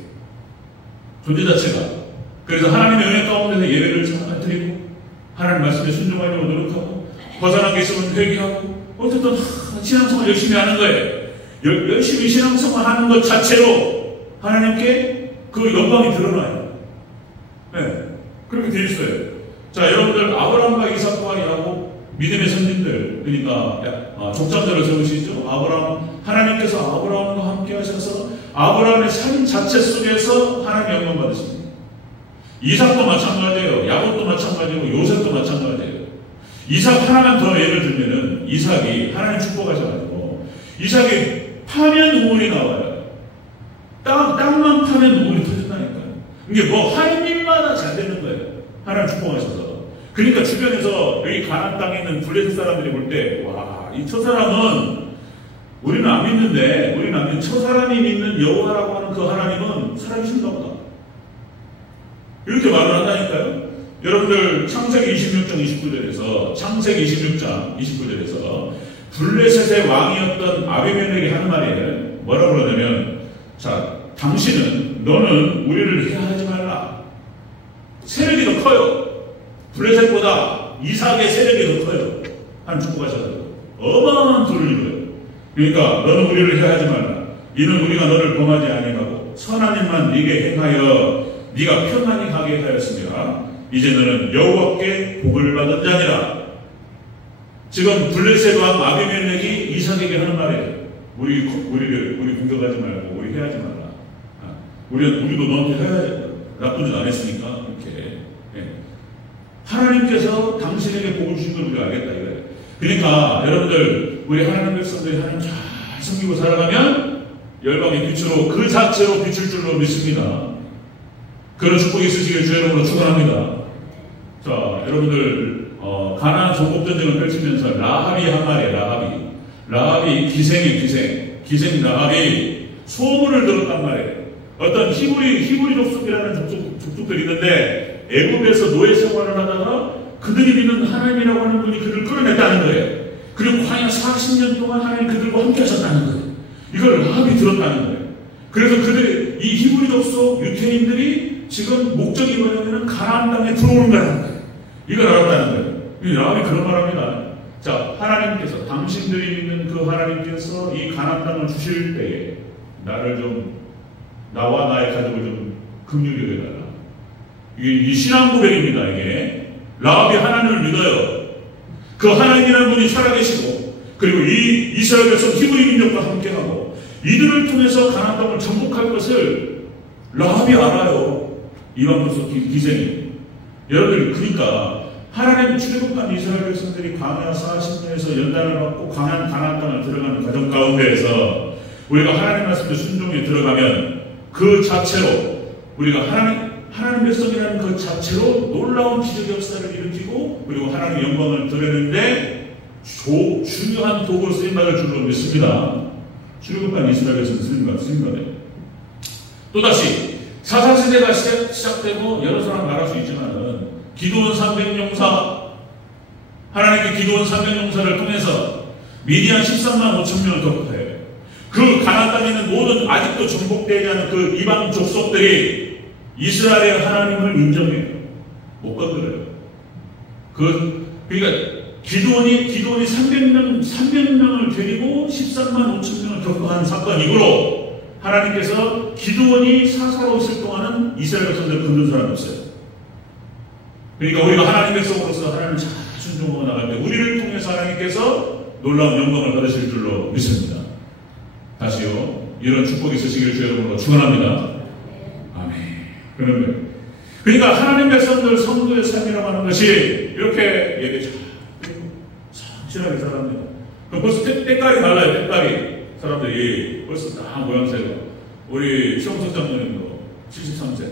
존재 자체가. 그래서 하나님의 은혜 가운데서 예배를 드리고 하나님 말씀에 순종하려고 노력하고 벗어난 게 있으면 회개하고 어쨌든 신앙생활 열심히 하는 거예요. 열심히 신앙생활 하는 것 자체로 하나님께 그 영광이 드러나요. 네, 그렇게 되어 있어요. 자, 여러분들 아브라함과 이삭과 야곱 믿음의 선진들 그러니까 족장들을 세우시죠. 하나님께서 아브라함과 함께 하셔서 아브라함의 삶 자체 속에서 하나님 영광 받으십니다. 이삭도 마찬가지예요. 야곱도 마찬가지고 요셉도 마찬가지예요. 이삭 하나만 더 예를 들면은 이삭이 하나님 축복하셔가지고 이삭이 파면 우물이 나와요. 땅만 파면 우물이 터진다니까요. 이게 하는 일마다 잘 되는 거예요. 하나님 축복하셔서. 그러니까 주변에서 여기 가나안 땅에 있는 블레셋 사람들이 볼 때 와, 이 저 사람은 우리는 안 믿는데 우리는 안 믿는 저 사람이 믿는 여호와라고 하는 그 하나님은 살아계신가 보다. 이렇게 말을 한다니까요. 여러분들 창세기 26장 29절에서 블레셋의 왕이었던 아비멜렉이 하는 말이에요. 뭐라고 그러냐면 자, 너는 우리를 해하지 말라. 세력이 더 커요. 블레셋보다 이삭의 세력이 더 커요. 하나님 축복하셔가지고 어마어마한 돈을 이루어요. 그러니까 너는 우리를 해하지 말라. 이는 우리가 너를 범하지 아니하고 선한 일만 네게 행하여 네가 평안히 가게 하였으며 이제 너는 여호와께 복을 받은 자니라. 지금 블레셋 왕 아비멜렉이 이삭에게 하는 말이에요. 우리 공격하지 말고 우리 해하지 말라. 우리도 너한테 해야지. 나쁜 짓 안 했으니까 이렇게. 하나님께서 당신에게 복을 주신 걸 우리가 알겠다 이거예요. 그러니까 여러분들 우리 하나님 백성들이 하나님 잘 섬기고 살아가면 열방의 빛으로 그 자체로 비출 줄로 믿습니다. 그런 축복이 있으시길 주의 이름으로 축원합니다. 자, 여러분들 가나안 정복 전쟁을 펼치면서 라합이 한 말이에요. 라합이 기생 라합이 소문을 들었단 말이에요. 어떤 히브리 족속이라는 족속들이 있는데 애굽에서 노예 생활을 하다가 그들이 믿는 하나님이라고 하는 분이 그들을 끌어냈다는 거예요. 그리고 과연 40년 동안 하나님 그들과 함께 하셨다는 거예요. 이걸 라합이 들었다는 거예요. 그래서 이 히브리 족속 유태인들이 지금 목적이 뭐냐면 가나안 땅에 들어오는 거라는 거예요. 이걸 알았다는 거예요. 라합이 그런 말 합니다. 자, 하나님께서, 당신들이 믿는 그 하나님께서 이 가나안 땅을 주실 때에 나를 좀, 나와 나의 가족을 좀 긍휼히 여겨달라. 이게 신앙 고백입니다. 이게 라합이 하나님을 믿어요. 그 하나님이라는 분이 살아계시고, 그리고 이 이스라엘 백성 히브리 민족과 함께하고 이들을 통해서 가나안 땅을 정복할 것을 라합이 알아요. 이방으로서 기생이. 여러분들, 그러니까 하나님 출애굽한 이스라엘 백성들이 광야 40년에서 연단을 받고 가나안 땅을 들어가는 과정 가운데에서 우리가 하나님 말씀에 순종에 들어가면 그 자체로 우리가 하나님 백성이라는 그 자체로 놀라운 기적 역사를 일으키고, 그리고 하나님의 영광을 드러내는데 중요한 도구로 쓰임받을 줄로 믿습니다. 출애굽한 이스라엘 백성 쓰임받아요. 또다시 사사시대가 시작되고 여러 사람 말할 수 있지만은 기드온 300용사, 하나님의 기드온 300용사를 통해서 미디안 13만 5천 명을 격파해요. 그 가나안 땅에 있는 모든 아직도 정복되지 않은 그 이방 족속들이 이스라엘의 하나님을 인정해요. 못 건드려요. 그러니까 기드온이 300명을 데리고 13만 5천 명을 격파한 사건이므로 하나님께서 기드온이 사사로 있을 동안은 이스라엘 백성들을 건든 사람이 없어요. 그러니까 우리가 하나님 백성으로서 하나님을 잘 순종하고 나갈 때 우리를 통해서 하나님께서 놀라운 영광을 받으실 줄로 믿습니다. 다시요, 이런 축복이 있으시기를 주 여러분으로 축원합니다. 아멘. 그러니까 하나님 백성들 성도의 삶이라고 하는 것이 이렇게 얘기 성실하게 살아갑니다. 벌써 때깔이 달라요. 때깔이. 사람들이 벌써 다 모양새가. 우리 최홍석 장로님도 73세.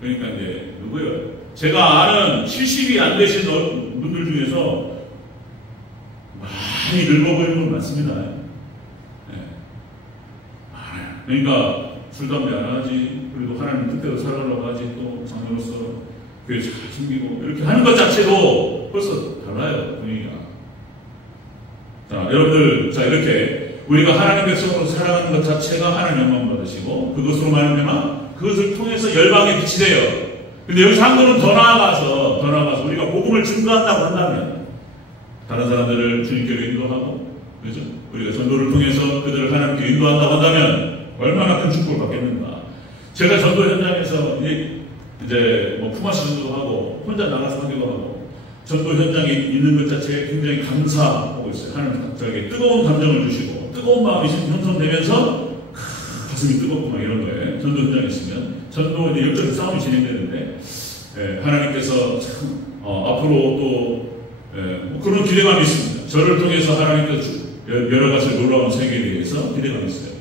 그러니까 이제 누구예요? 제가 아는 70이 안 되신 분들 중에서 많이 늙어 보이는 분 많습니다. 네. 그러니까 술, 담배 안 하지. 그리고 하나님 뜻대로 살아가려고 하지. 또 장로로서 교회 잘 챙기고 이렇게 하는 것 자체도 벌써 달라요. 분위기가. 자, 여러분들, 자, 이렇게 우리가 하나님 백성으로 살아가는 것 자체가 하나님 영광 받으시고, 그것으로 말미암아 그것을 통해서 열방에 빛이 돼요. 근데 여기서 한 걸음 더 나아가서 우리가 복음을 증거한다고 한다면 다른 사람들을 주님께로 인도하고, 그죠? 우리가 전도를 통해서 그들을 하나님께 인도한다고 한다면 얼마나 큰 축복을 받겠는가. 제가 전도 현장에서 이제 뭐 품앗이 전도도 하고 혼자 나가서 하기도 하고 전도 현장에 있는 것 자체에 굉장히 감사하고 있어요. 하나님 저에게 뜨거운 감정을 주시고 뜨거운 마음이 형성되면서 가슴이 뜨겁고 막 이런 거예요. 전도 현장에 있으면 전도 이제 역적인 싸움이 진행되는데 하나님께서 참 앞으로 또 뭐 그런 기대감이 있습니다. 저를 통해서 하나님께서 여러 가지 놀라운 세계에 대해서 기대감이 있어요.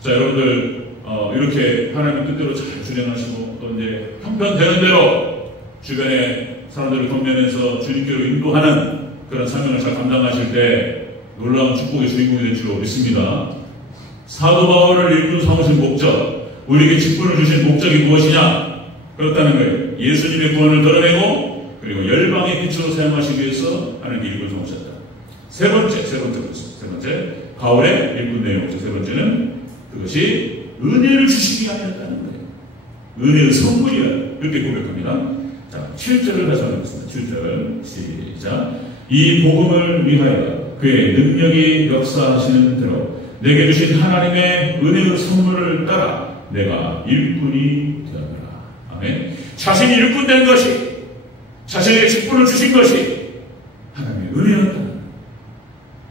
자, 여러분들 이렇게 하나님 뜻대로 잘 준행하시고 또 이제 형편되는 대로 주변에 사람들을 동면해서 주님께로 인도하는 그런 사명을 잘 감당하실 때 놀라운 축복의 주인공이 될 줄로 믿습니다. 사도 바울을 일꾼 삼으신 목적, 우리에게 직분을 주신 목적이 무엇이냐? 그렇다는 거예요. 예수님의 구원을 드러내고 그리고 열방의 빛으로 사용하시기 위해서 하나님께 일꾼 삼으셨다. 세 번째 바울의 일꾼 내용. 세 번째는 그것이 은혜를 주시기 위함이었다는 거예요. 은혜의 선물이야. 이렇게 고백합니다. 자, 7절을 다시 한번 읽겠습니다. 7절 시작. 이 복음을 위하여 그의 능력이 역사하시는 대로 내게 주신 하나님의 은혜의 선물을 따라 내가 일꾼이 되었노라. 아멘. 자신이 일꾼 된 것이, 자신에게 직분을 주신 것이 하나님의 은혜였다.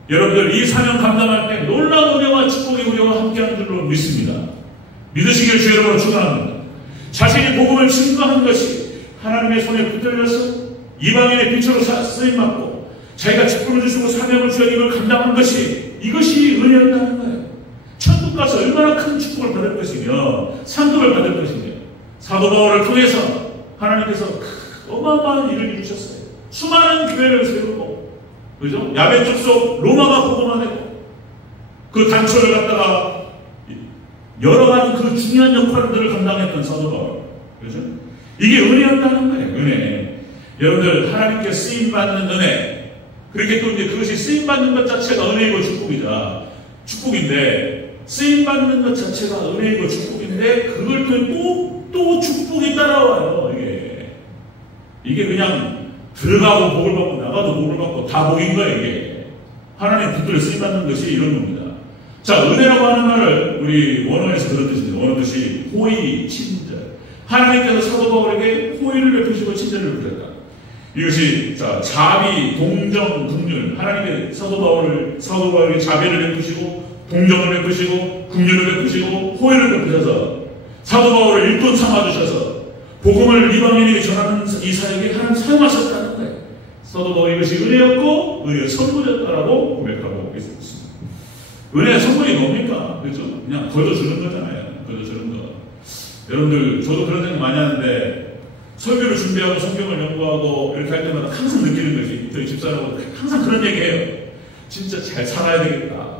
여러분들 이 사명 감당할 때 놀라운 은혜와 축복이 우리와 함께하는 줄로 믿습니다. 믿으시길 주 여러분으로 축원합니다. 자신이 복음을 증거한 것이 하나님의 손에 붙들려서 이방인의 빛으로 쓰임받고 자기가 직분을 주시고 사명을 주어 이걸 감당한 것이, 이것이 은혜였다는 거예요. 천국 가서 얼마나 큰 축복을 받을 것이며 상급을 받을 것이며 사도 바울을 통해서 하나님께서 어마어마한 일을 이루셨어요. 수많은 교회를 세우고, 그죠? 야베 족속 로마가 복음화되고 그 단초를 갖다가 여러 가지 그 중요한 역할들을 감당했던 사도 바울, 그죠? 이게 은혜였다는 거예요. 은혜. 여러분들 하나님께 쓰임 받는 은혜. 그렇게 또 이제 그것이 쓰임 받는 것 자체가 은혜이고 축복인데 쓰임 받는 것 자체가 은혜이고 축복인데 그걸 또 축복이 따라와요. 이게 그냥 들어가고 복을 받고 나가도 복을 받고 다 복인 거예요, 이게. 하나님 붙들려 쓰임받는 것이 이런 겁니다. 자, 은혜라고 하는 말을 우리 원어에서 그런 뜻입니다. 원어 뜻이 호의, 친절. 하나님께서 사도 바울에게 호의를 베푸시고 친절을 베푸셨다. 이것이 자, 자비, 동정, 긍휼. 하나님의 사도 바울에게 자비를 베푸시고 동정을 베푸시고 긍휼을 베푸시고 호의를 베푸셔서 사도 바울을 일꾼 삼아주셔서 복음을 이방인에게 전하는 이 사역에 하나님 사용하셨다는 거예요. 사도 바울 이것이 은혜였고 은혜의 선물이었다라고 고백하고 있습니다. 은혜의 선물이 뭡니까? 그렇죠? 그냥 거둬주는 거잖아요. 거둬주는 거. 여러분들 저도 그런 생각 많이 하는데 설교를 준비하고 성경을 연구하고 이렇게 할 때마다 항상 느끼는 것이 저희 집사람하고 항상 그런 얘기해요. 진짜 잘 살아야 되겠다.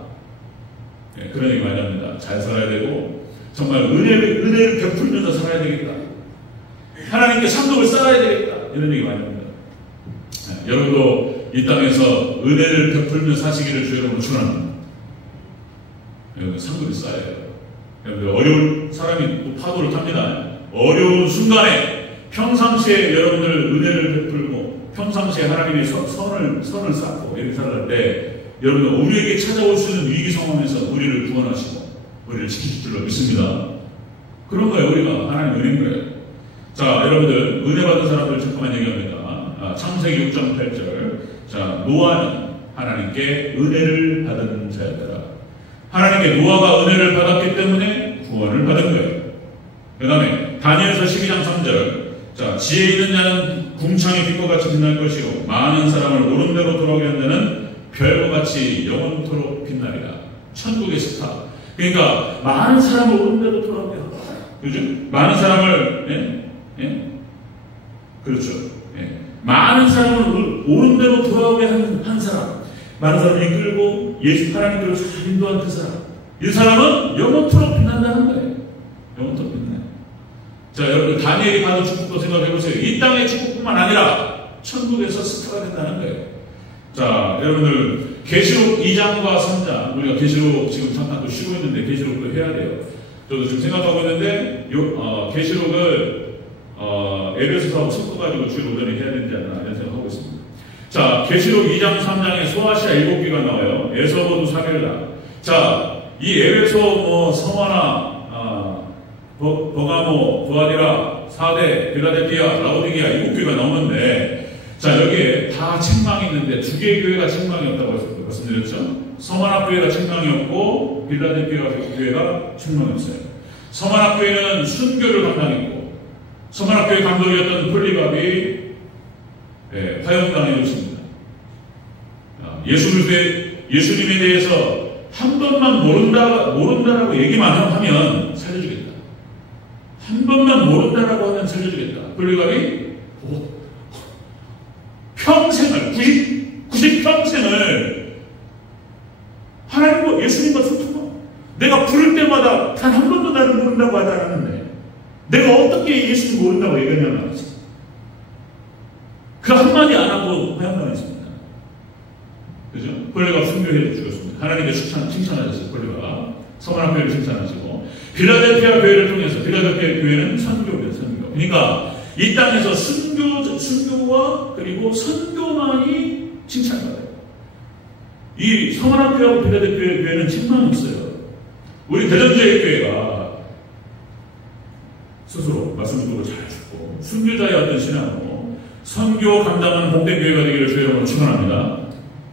네, 그런 얘기 많이 합니다. 잘 살아야 되고 정말 은혜를 베풀면서 살아야 되겠다. 하나님께 상급을 쌓아야 되겠다. 이런 얘기 많이 합니다. 네, 여러분도 이 땅에서 은혜를 베풀며 사시기를 주 여러분 축원합니다. 여러분 상급이 쌓여요. 여러분들 어려운 사람이 또 파도를 탑니다. 어려운 순간에 평상시에 여러분들 은혜를 베풀고 평상시에 하나님의 선을 쌓고 이렇게 살아갈 때 여러분 우리에게 찾아올 수 있는 위기 상황에서 우리를 구원하시고 우리를 지키실 줄로 믿습니다. 그런 거예요. 우리가 하나님 은혜인 거예요. 자, 여러분들 은혜 받은 사람들 잠깐만 얘기합니다. 창세기 6.8절. 자, 노아는 하나님께 은혜를 받은 자였더라. 하나님께 노아가 은혜를 받았기 때문에 구원을 받은 거예요. 그 다음에 다니엘서 12장 3절. 자, 지혜 있는 자는 궁창의 빛과 같이 빛날 것이요 많은 사람을 옳은 대로 돌아오게 하는 자는 별과 같이 영원토록 빛나리라. 천국의 스타. 그러니까 많은 사람을 옳은 대로 돌아오게 한다. 그죠? 많은 사람을 그렇죠. 많은 사람을 옳은 대로 돌아오게 한 사람. 많은 사람을 이끌고 예수 하나님께로 잘 인도한 그 사람. 이 사람은 영원토록 빛난다는 거예요. 영원토록 빛나요. 자, 여러분 다니엘이 받은 축복도 생각해보세요. 이 땅의 축복뿐만 아니라 천국에서 스타가 된다는 거예요. 자, 여러분들 계시록 2장과 3장 우리가 계시록 지금 잠깐 또 쉬고 있는데 계시록도 해야 돼요. 저도 지금 생각하고 있는데 계시록을 에베소서하고 섞어가지고 주일 오전에 해야 되지 않나 이런 생각하고 있습니다. 자, 계시록 2장 3장에 소아시아 7개가 나와요. 에서보도 사겔라. 자, 이 에베소 서마나 버가모, 부아디라, 사대, 빌라델피아, 라오디게아 7개가 나오는데 자, 여기에 다 책망이 있는데 2개의 교회가 책망이 없다고 말씀드렸죠. 서마나 교회가 책망이 없고 빌라델피아 교회가 책망이 없어요. 서마나 교회는 순교를 감당했고 서마나 교회 감독이었던 폴리갑이 화형당해 있습니다. 예수님에 대해서 한 번만 모른다라고 얘기만 하면 살려주겠다. 한 번만 모른다라고 하면 살려주겠다. 폴리갑이 평생을 90평생을 하나님과 예수님과 소통하고 내가 부를 때마다 단 한 번도 나를 모른다고 하지 않았는데 내가 어떻게 예수님 모른다고 얘기하냐면 그 한마디 안 하고 화형당했습니다. 그죠? 폴리갑 순교해 주셨습니다. 하나님께 칭찬하셨어요. 폴리갑 서머나 교회를 칭찬하시고 빌라델피아 교회를 통해서 빌라델피아 교회는 선교입니다. 선교. 그러니까 이 땅에서 순교와 그리고 선교만이 칭찬받아요. 이 서머나 교회하고 빌라델피아 교회는 칭찬이 없어요. 우리 대전제일 교회가 스스로 말씀으로 잘 듣고 순교자의 어떤 신앙으로 선교 감당하는 복된 교회가 되기를 주의 이름으로 축원합니다.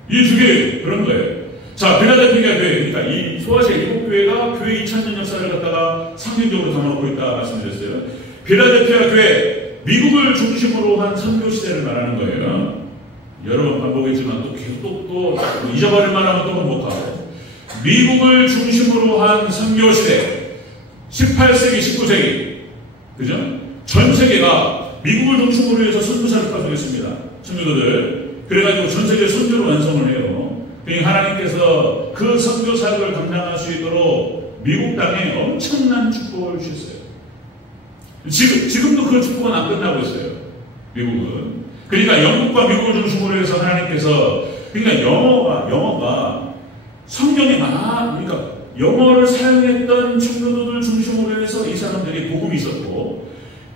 이 두 개 그런 거예요. 자, 빌라델피아 교회, 그러니까 이 소아시아 7교회가 교회 2000년 역사를 갖다가 상징적으로 담아놓고 있다 말씀드렸어요. 빌라델피아 교회, 미국을 중심으로 한 선교 시대를 말하는 거예요. 여러 번 반복했지만 또 계속 또 잊어버릴 만하면 또 반복하고. 미국을 중심으로 한 선교 시대, 18세기, 19세기, 그죠? 전 세계가 미국을 중심으로 해서 선교사를 파송했습니다. 선교도들. 그래가지고 전 세계 선교를 완성을 해요. 그러니까 하나님께서 그 선교 사역을 감당할 수 있도록 미국 땅에 엄청난 축복을 주셨어요. 지금도 그 축복은 안 끝나고 있어요. 미국은. 그러니까 영국과 미국을 중심으로 해서 하나님께서 그러니까 영어가 성경에 그러니까 영어를 사용했던 청교도들 중심으로 해서 이 사람들이 복음이 있었고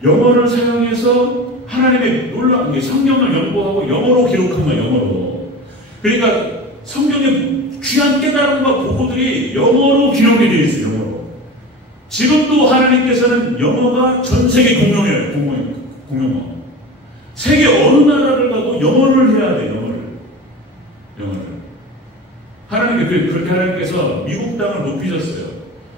영어를 사용해서 하나님의 놀라운 게 성경을 연구하고 영어로 기록한 거예요. 영어로. 그러니까 성경의 귀한 깨달음과 보고들이 영어로 기록이 되어 있어요. 영어로. 지금도 하나님께서는 영어가 전 세계 공용어예요. 공용어. 세계 어느 나라를 가도 영어를 해야 돼요. 영어를. 하나님께 그렇게 하나님께서 미국 땅을 높이셨어요.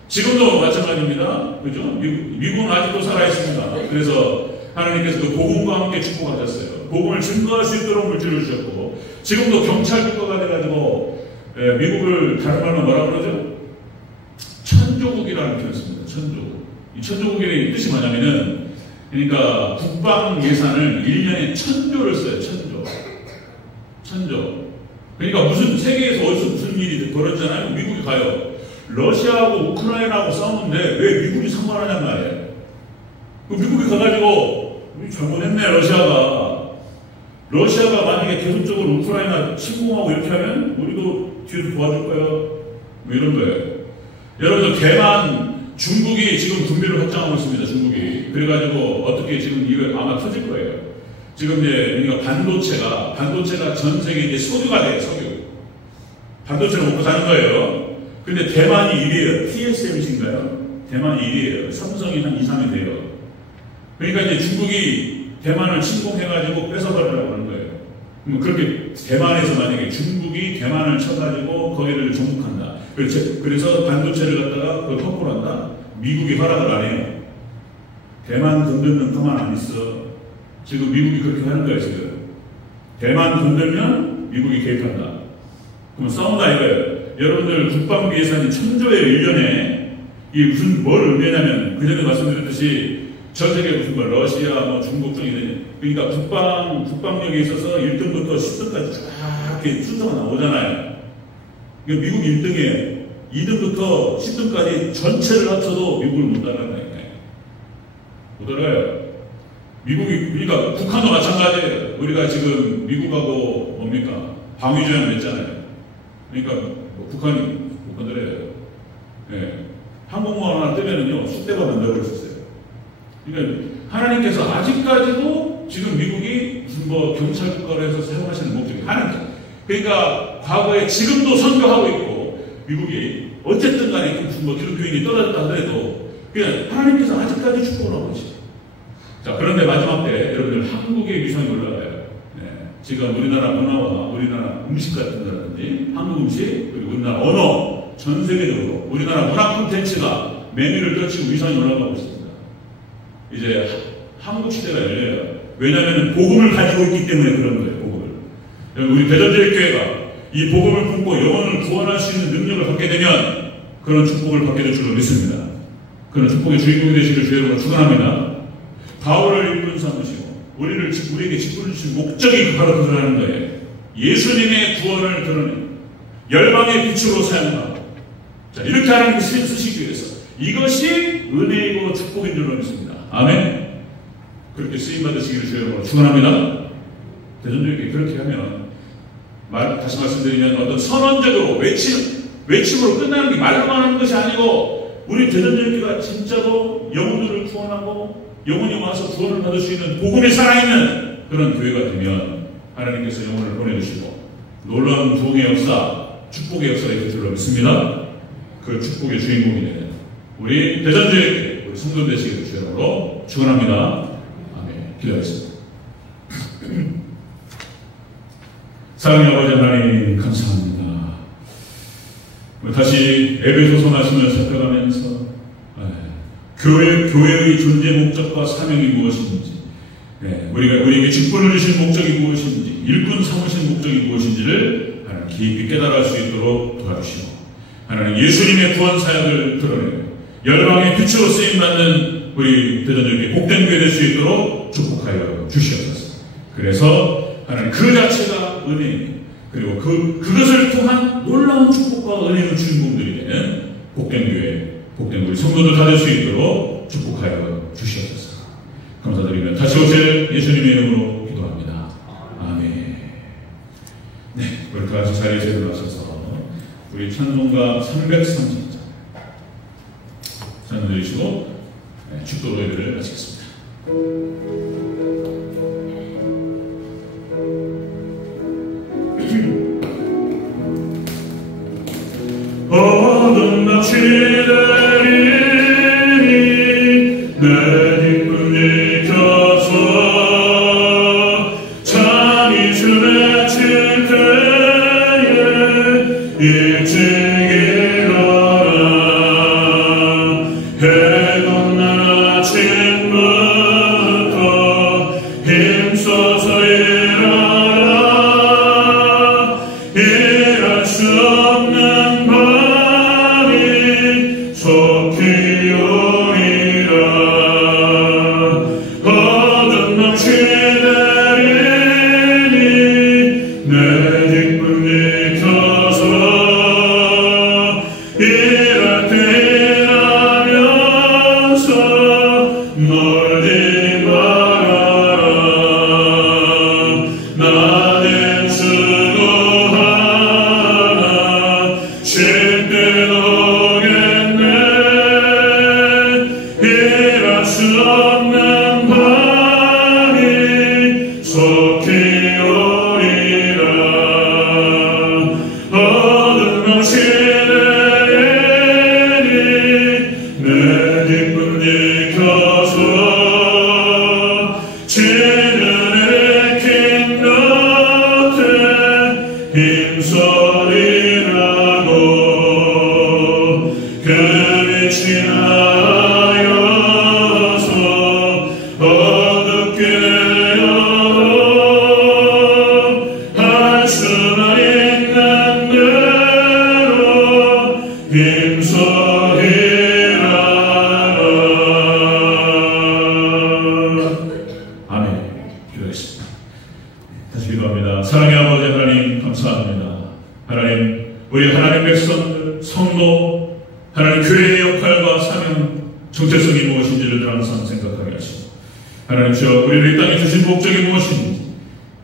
지금도 마찬가지입니다. 그죠? 미국은 아직도 살아있습니다. 그래서 하나님께서 그 복음과 함께 축복하셨어요. 복음을 증거할 수 있도록 물질을 주셨고, 지금도 경찰 국가가 돼가지고, 미국을 다른 말로 뭐라 그러죠? 천조국이라는 표현을 씁니다. 천조국. 이 천조국의 뜻이 뭐냐면은, 그러니까 국방 예산을 1년에 1,000조를 써요. 1,000조. 1,000조. 그러니까 무슨 세계에서 어디서 무슨 일이 벌어지잖아요. 미국이 가요. 러시아하고 우크라이나하고 싸우는데 왜 미국이 상관하냔 말이에요. 미국이 가가지고 잘못했네. 러시아가 만약에 계속적으로 우크라이나 침공하고 이렇게 하면 우리도 뒤에서 도와줄 거야. 뭐 이런 거예요. 여러분들 대만 중국이 지금 군비를 확장하고 있습니다. 중국이. 그래가지고 어떻게 지금 이거 아마 터질 거예요. 지금 이제 그러니까 반도체가 전 세계 이제 석유가 돼요. 석유. 반도체를 먹고 사는 거예요. 근데 대만이 1위에요. TSMC인가요? 대만이 1위에요. 삼성이 한 2, 3위 돼요. 그러니까 이제 중국이 대만을 침공해가지고 뺏어버리려고 하는 거예요. 그럼 그렇게 대만에서 만약에 중국이 대만을 쳐가지고 거기를 정복한다. 그래서 반도체를 갖다가 그걸 확보를 한다. 미국이 허락을 안 해요. 대만 건들면 가만 안 있어. 지금 미국이 그렇게 하는 거예요. 지금. 대만 건들면 미국이 개입한다. 그럼 싸운다 이거예요. 여러분들 국방비 예산이 1,000조예요. 1년에. 이게 무슨 뭘 의미하냐면 그전에 말씀드렸듯이 전 세계 무슨 뭐 러시아, 뭐 중국 등이 그러니까 국방력에 있어서 1등부터 10등까지 쫙 이렇게 순서가 나오잖아요. 그러니까 미국 1등이에요. 2등부터 10등까지 전체를 합쳐도 미국을 못 따라간다니까요. 못 따라가요. 미국이, 그러니까 북한도 마찬가지예요. 우리가 지금 미국하고 뭡니까? 방위조약 맺잖아요. 그러니까 뭐 북한이 못 건드려요. 네. 항공모함 하나 뜨면은요, 숫대가 만들어버릴 수 있어요. 그러니까 하나님께서 아직까지도 지금 미국이 무슨 뭐 경찰 국가로 해서 사용하시는 목적이 하나님. 그러니까 과거에 지금도 선교하고 있고 미국이 어쨌든 간에 무슨 뭐 기독교인이 떨어졌다 하더라도 그냥 하나님께서 아직까지 축복을 하고 계시죠. 자, 그런데 마지막 때 여러분들 한국의 위상이 올라가요. 네. 지금 우리나라 문화와 우리나라 음식 같은 거라든지 한국 음식 그리고 우리나라 언어 전 세계적으로 우리나라 문화 콘텐츠가 매미를 떨치고 위상이 올라가고 있습니다. 이제 한국 시대가 열려요. 왜냐하면 복음을 가지고 있기 때문에 그런 거예요. 복음을. 우리 대전제일교회가 이 복음을 품고 영혼을 구원할 수 있는 능력을 받게 되면 그런 축복을 받게 될 줄로 믿습니다. 그런 축복의 주인공이 되시길 주여로 축원합니다. 바울을 일꾼 삼으시고 우리에게 직분을 주신 목적이 바로 그러라는 거예요. 예수님의 구원을 드러내는 열방의 빛으로 사용하고 자, 이렇게 하나님이 쓰시기 위해서 이것이 은혜이고 축복인 줄로 믿습니다. 아멘. 그렇게 쓰임받으시기를 주여로 축원합니다. 대전적인 그렇게 하면 다시 말씀드리면 어떤 선언적으로 외침으로 끝나는 게 말로만 하는 것이 아니고 우리 대전적교가 진짜로 영혼들을 구원하고 영혼이 와서 구원을 받을 수 있는 복음이 살아있는 그런 교회가 되면 하나님께서 영혼을 보내주시고 놀라운 부흥의 역사, 축복의 역사가 있을 줄로 믿습니다. 그 축복의 주인공이 되는 우리 대전교회 우리 성도 되시기를 주여로 축원합니다. 아멘. 기도하겠습니다. 사랑의 아버지 하나님 감사합니다. 다시 에베소서 말씀을 살펴가면서 교회의 존재 목적과 사명이 무엇인지 우리에게 직분을 주신 목적이 무엇인지 일꾼 삼으신 목적이 무엇인지를 하나님 깊이 깨달을 수 있도록 도와주시고 하나님 예수님의 구원 사역을 드러내고 열방의 빛으로 쓰임받는 우리 대전적인 복된 교회 될 수 있도록 축복하여 주시옵소서. 그래서 하나님 그 자체가 은혜입니다. 그리고 그것을 통한 놀라운 축복과 은혜의 주인공들이 되는 복된 교회, 복된 우리 성도들 다 될 수 있도록 축복하여 주시옵소서. 감사드리며 다시 오실 예수님의 이름으로 기도합니다. 아멘. 네, 우리 다 같이 자리에서 일어나셔서 우리 찬송가 330장 찬송해주시고 축도 예배를 마치겠습니다. 시대니 내 기쁨 일켜서 잠이 주맺힐 때에 일찍 일어나 해 돋는 아침부터 힘써서 일어나 일할 수 없는 밤이 속히 오리라. 어둠 넘치내리니 내 기쁨 일켜서 일할 때 일하면서 멀리 말아라. 나는 수고하나 쉴 때도 오겠네. 일할 수 없는 밤이 속히 오리라. 어둠 넘치내리니 내 기쁨 일켜서 진연의 긴 곁에 힘써리라고. 그 빛이 나여서 어둡게 되어도 할 수만 있는 대로 힘써리라. 아멘. 기도하겠습니다. 다시 기도합니다. 사랑의 아버지 하나님 감사합니다. 하나님, 우리 하나님 백성들, 성도, 하나님 교회의 역할과 사명, 정체성이 무엇인지를 늘 항상 생각하게 하시고, 하나님 주여 우리를 이 땅에 주신 목적이 무엇인지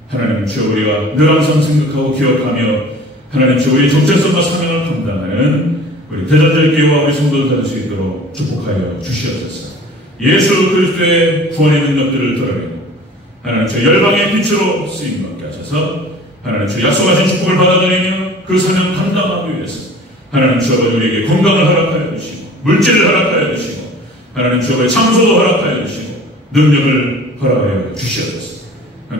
하나님 주여 우리가 늘 항상 생각하고 기억하며 하나님 주여 우리의 정체성과 사명을 감당하는 우리 대전절교회와 우리 성도들 될 수 있도록 축복하여 주시옵소서. 예수 그리스도의 구원의 능력들을 드러내고 하나님 주여 열방의 빛으로 쓰임받게 하셔서 하나님 주여 약속하신 축복을 받아들이며 그 사명 감당하기 위해서 하나님 주여 우리에게 건강을 허락하여 주시고 물질을 허락하여 주시고 하나님 주여 창소도 허락하여 주시고 능력을 허락하여 주시옵소서.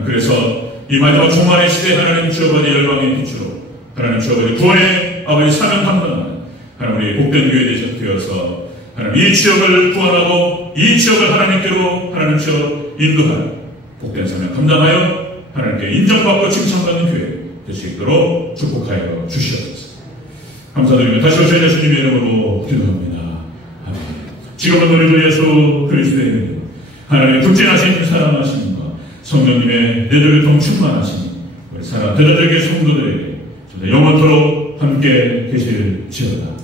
그래서 이 마지막 종말의 시대 하나님 주여 열방의 빛으로 하나님 주여 구원의 아버지 사명 감당하는 하나님 우리 복된 교회 되어서 하나님 이 지역을 구원하고 이 지역을 하나님께로 하나님 주여 인도하는 복된 사명 감당하여 하나님께 인정받고 칭찬받는 교회 될 수 있도록 축복하여 주시옵소서. 감사드리며 다시 오신 예수님의 이름으로 기도합니다. 아멘. 지금은 우리 주 예수 그리스도의 이름 하나님의 극진하신 사랑하심과 성령님의 내조교통 충만하심 우리 사랑 대전적인 성도들에게 영원토록 함께 계실지어다.